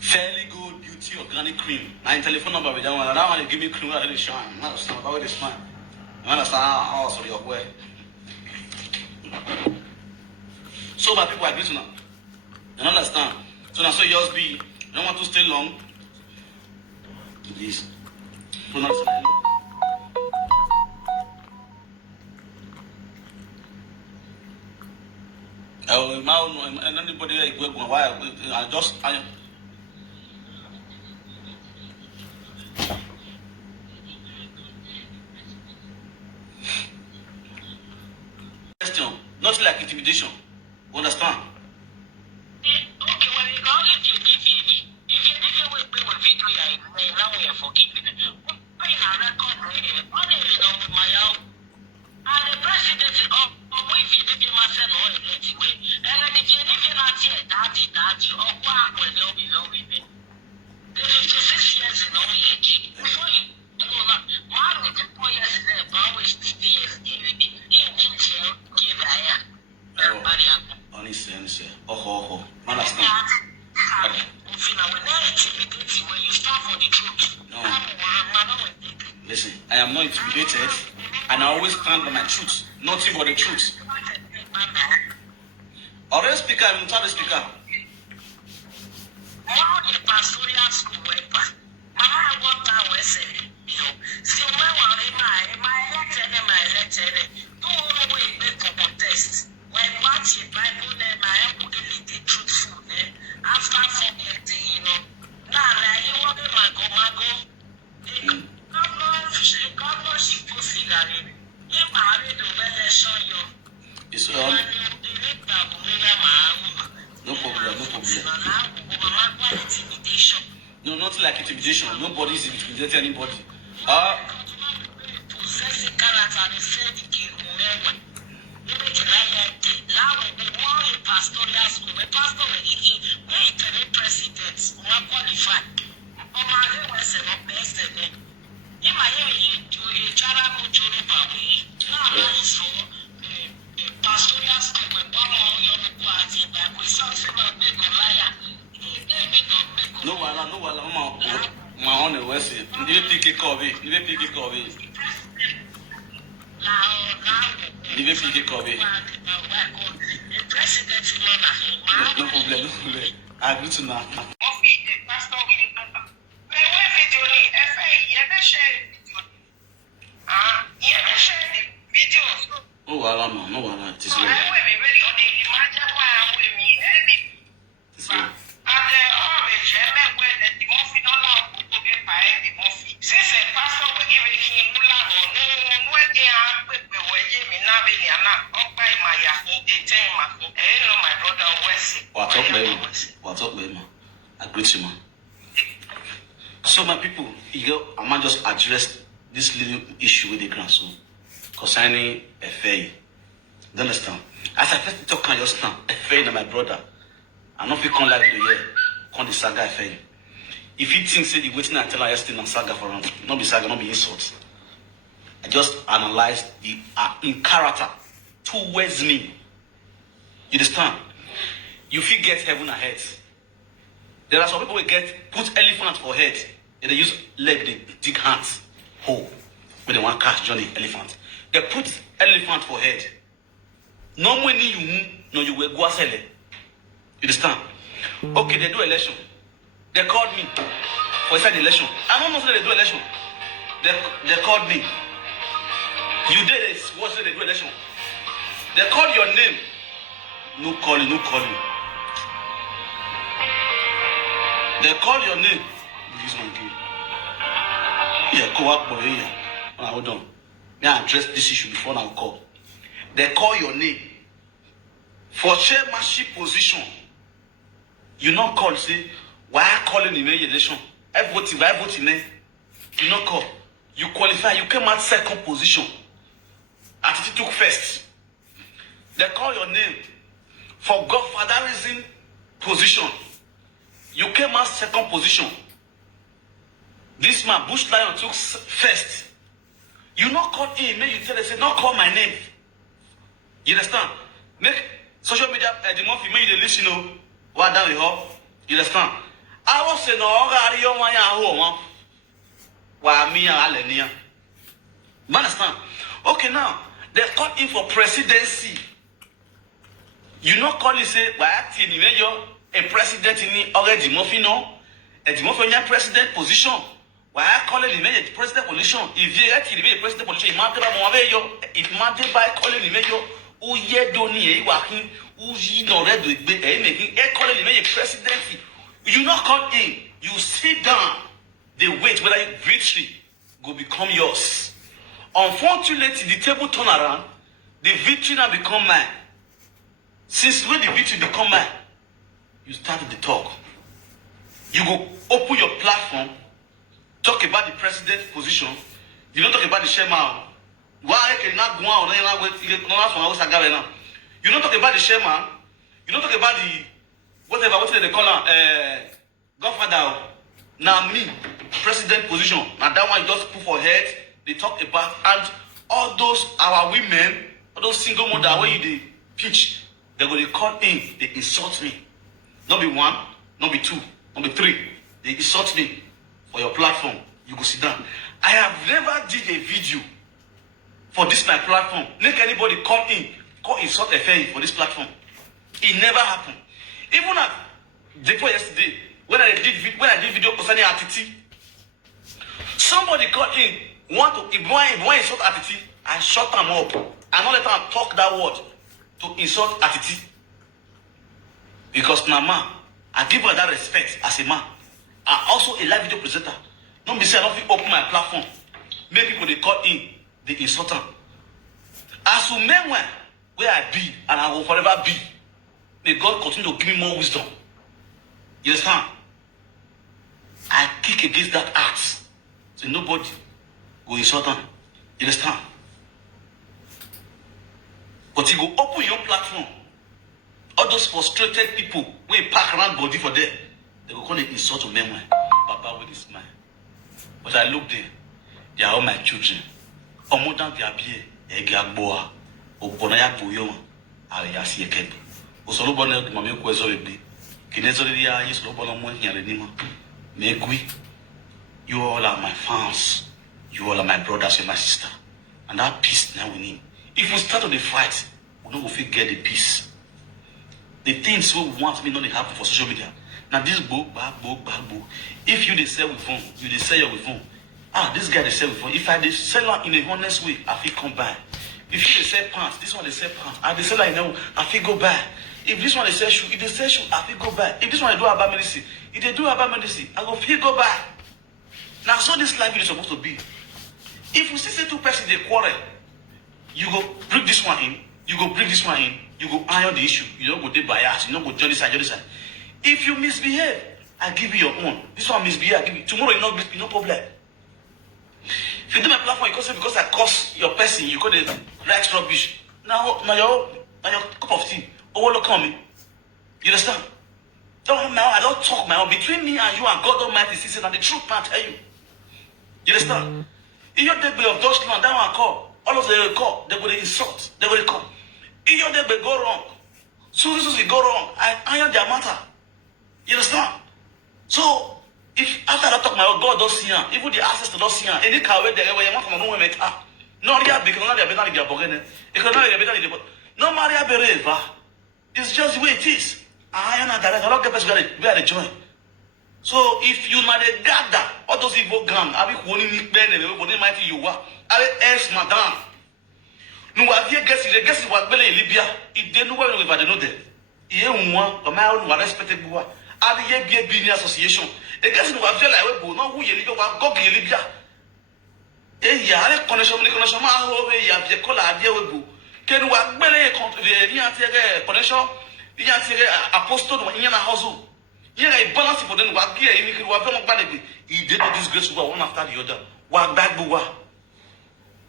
Fairly Good Beauty Organic Cream. My telephone number with that one. I don't want to give me cream that really shine. I understand about this man. I understand how sorry your way. So my people are listening now. You understand? So now so yours be. You don't want to stay long. Please. Pronounce it. And anybody like why I just question, not like intimidation. Understand? Okay, when we go if you will play with video, now we are forgiving it. What is our record? What is it on my own? And the president is up. If you live in my son or anyway, and then if you live in our tear, daddy, or what will you be low with it? The 56 years in only a kid. Before you go up, one with the 4 years in there, always 50 years in jail, give a hair. Everybody up. Honestly. Oh. Understand? When you start for the truth. No. Listen, I am not intimidated, and I always stand by my truth. Nothing but the truth. Already speaker, I'm not the speaker. Now the pastoral school wepa. I want that we say, still my elected. No way make a contest. When watch the Bible, then I am looking the truthful. After forgetting, now you want to mago. I'm not supposed to get it. It's all. No problem. No, not like intimidation. Nobody is intimidating anybody. No, my own was it. You pick a copy. You pick a copy. You pick a copy. No problem. I agree to now. No, it is well. What's up, man? I greet you, man. So, my people, I might just address this little issue with the grandson concerning FA. You understand? As I first talk on your stand, FA and my brother, I don't feel come like the year, come the saga FA. If you think say the waiting until I still on saga for him, not be saga, not be insult. I just analyze the in character towards me. You understand? You feel get heaven ahead. There are some people who put elephant for head and they use leg, they dig hands hole when they want to catch Johnny elephant. They put elephant for head. No money you no you will go sell it. You understand? Okay, they do election. They called me for inside the election. I don't know if they do election. They called me. You did it. What say they do election? They called your name. No calling. They call your name. This one again. Yeah, go up, boy. Yeah. Hold on. Now address this issue before I call. They call your name for chairmanship position. You not call, say, why calling in the election? I vote in there. You not call. You qualify, you came out second position. Attitude took first. They call your name for godfatherism position. You came out second position. This man, Bush Lion, took first. You not call him, make you tell them, say, not call my name. You understand? Make social media, the month you make you listen, what down with her. You understand? I was saying, no, why me and Alenia? You understand? Okay, now, they call him for presidency. You not call him, say, why acting, a president in already Mofino, a Dimofina president position. Why I call him a president position? If you actually be a president position, if matter by calling him who ye don't need working, who ye not ready to be making a calling him a presidency. You not call him, you sit down, they wait whether victory will become yours. Unfortunately, the table turn around, the victory now become mine. Since when the victory become mine, you started the talk. You go open your platform, talk about the president position. You don't talk about the chairman. Why can not go on? You don't talk about the chairman. You don't talk about the whatever. What they call godfather. Now me, president position. Now that one you just put for head. They talk about and all those our women, all those single mothers where you they pitch, they go they call in, they insult me. Not be one, not be two, not be three. They insult me for your platform. You go sit down. I have never did a video for this my platform. Make anybody call in, call insult a FA for this platform. It never happened. Even at before yesterday, when I did video concerning RTT, somebody called in, if insult RTT, I shut them up. I not let them talk that word to insult RTT. Because now, man, I give her that respect as a man. I'm also a live video presenter. Don't be saying I don't open my platform. Make people they call in, they insult them. As to men where I be, and I will forever be, may God continue to give me more wisdom. You understand? I kick against that act. So nobody will insult them. You understand? But you go open your platform. All those frustrated people will pack around body for them. They will call it insult to men. Baba with this man. But I look there. They are all my children. Omodan Gabier, Egaboa, Obonaya Boyon, Ariasi Ekeb. Osolobona, Mammy Quezobi, Kinezolia, Yslobonamo, Yarenima. Megui, you all are my fans. You all are my brothers and my sister. And that peace now we need. If we start on the fight, we don't get the peace. The things we want me not happen for social media. Now this book. If you they sell with phone, you they sell your with phone. This guy they sell with phone. If I they sell her in a honest way, I feel come by. If you they sell pants, this one they sell pants. I they sell like now, I feel go by. If this one they sell shoe, if they sell shoe, I feel go by. If this one they do about medicine, if they do about medicine, I go feel go by. Now so this life is supposed to be. If you see two persons they quarrel, you go bring this one in, you go bring this one in, you go iron the issue. You don't go dey bias, you don't go join this side. If you misbehave, I give you your own. This one misbehave, I give you. Tomorrow you no problem. If you do my platform, you say because I curse your person, you go the right rubbish. Now your cup of tea. Oh, look on me. You understand? I don't talk my own. Between me and you and God Almighty, see, and the truth can't tell you. You understand? In your day of Deutschland, that one call. All of them call. They will insult. They will come. In your day go wrong. So this is go wrong. I am their matter. You understand? So if after I talk my own, God don't see him. Even the ancestors don't see him. Any car where they want from no women. No, they are because they are better than their bargain. No Maria Bereva. It's just the way it is. I am not direct. I don't get best where they join. So if you not a gather, all those evil gang, I be holding me bend and everybody mighty you are. I be ask madam. No, I hear guess what Bele Libya. It didn't know where we had another. Here one, a man who respected Bua. I be a business association. A guess who have like we no who you live what go be Libya. Eh, ya, connection, over ya, the color idea with Can we Bele connection? You can't say apostle in your house. You a balance for them. What gear you can work on bad. He did disgrace one after the other. What bad bua?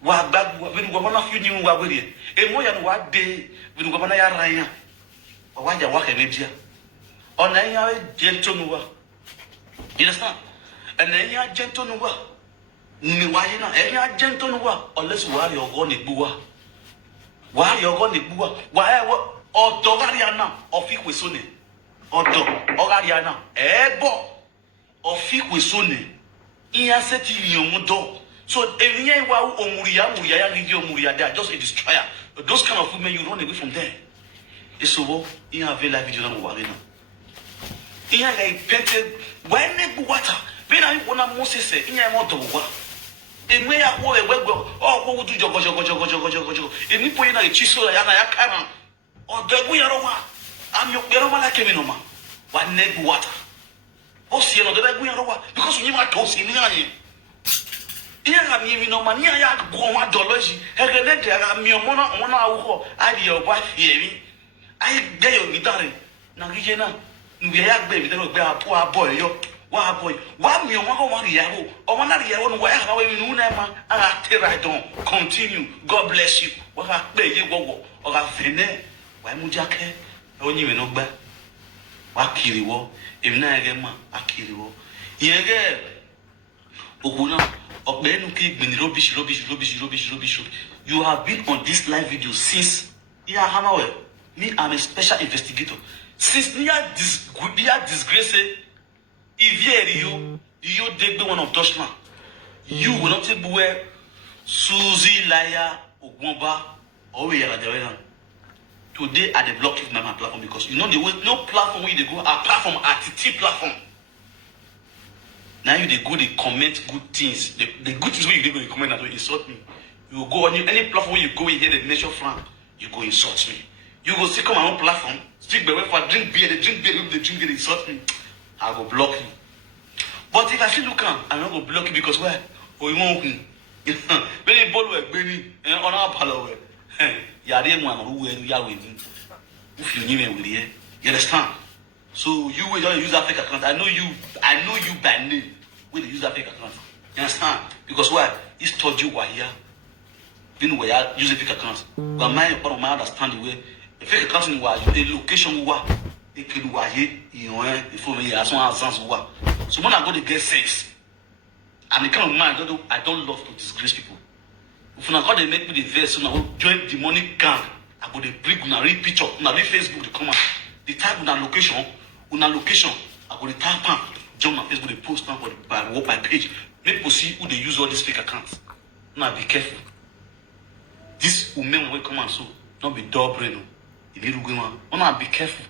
What bad when one of you knew what with it. A more than what day when Governor Ryan. Or why you walk a media? On a gentleman. You understand? And then a gentleman. Why you know any gentleman unless you are your gone bua? Why you're going to bua? Why? Odo Gariana ofik wesone. Odo Ogariana. Ebo ofik wesone. Iya seti yomudo. So eniye wa omuria ya video omuria they are just a destroyer. Those kind of women you run away from them. Esobo iya have la video na warena. Iya ga painted when ne water. Be na wona Moses iya mo do wa. Eme ya wo ewegbo. Oh wo du jogo. Eni po ina chiso ya na ya kana. Or the Guyarowa, I'm your Yaroma came in Oma. What neck water? Oh, see, no, the Guyarowa, because you are tossing in Yanni. Here I'm giving no money. I have $1. I can let me a mona on our idea of what hearing. I get your guitar. Now, we have baby, then we'll be a poor boy. Yo, what boy? What me, one year or 1 year on where I know never. I tell I don't continue. God bless you. What I pay you go or I finish. Why mujake? Only we no ba. Wakiriwo. If na egema akiriwo. Yege. Okuna. Okbenu ki been rubbish. You have been on this live video since. Yeah, Hamawe. Me, I'm a special investigator. Since near disgrace. If you take the one of Deutschland. You will not take where Susie Laya Ogumba or we are the Today I dey block my platform because you know the way no platform where they go apart from RTT platform. Now you they go they comment good things. The good things where you go they comment that will insult me. You will go on any platform where you go in here the nation flag, you go insult me. You go stick on my own platform, stick by for drink beer, they insult me. I go block you. But if I still look am, I'm not go block you because why? Oh you won't when you ball work, Benny, and on our palo. Yare one who will Yahweh. If you knew me with you understand? So you will use that fake account. I know you by name. Will use that fake account. You understand? Because why? He's told you why here. Then we are using fake accounts. But my understand the way fake account in why the location why it could why you know before me as one sense why. So when I go to get sense. I'm the kind of man I don't love to disgrace people. If una come dey make me the verse, so now join demonic gang. I go dey bring una read picture, una read Facebook dey come out. The tag una location, I go dey tag am, join my Facebook dey post am for by page. Make people see who dey use all these fake accounts. Now be careful. This women will come out so not be dull brain. You need to go on. Be careful.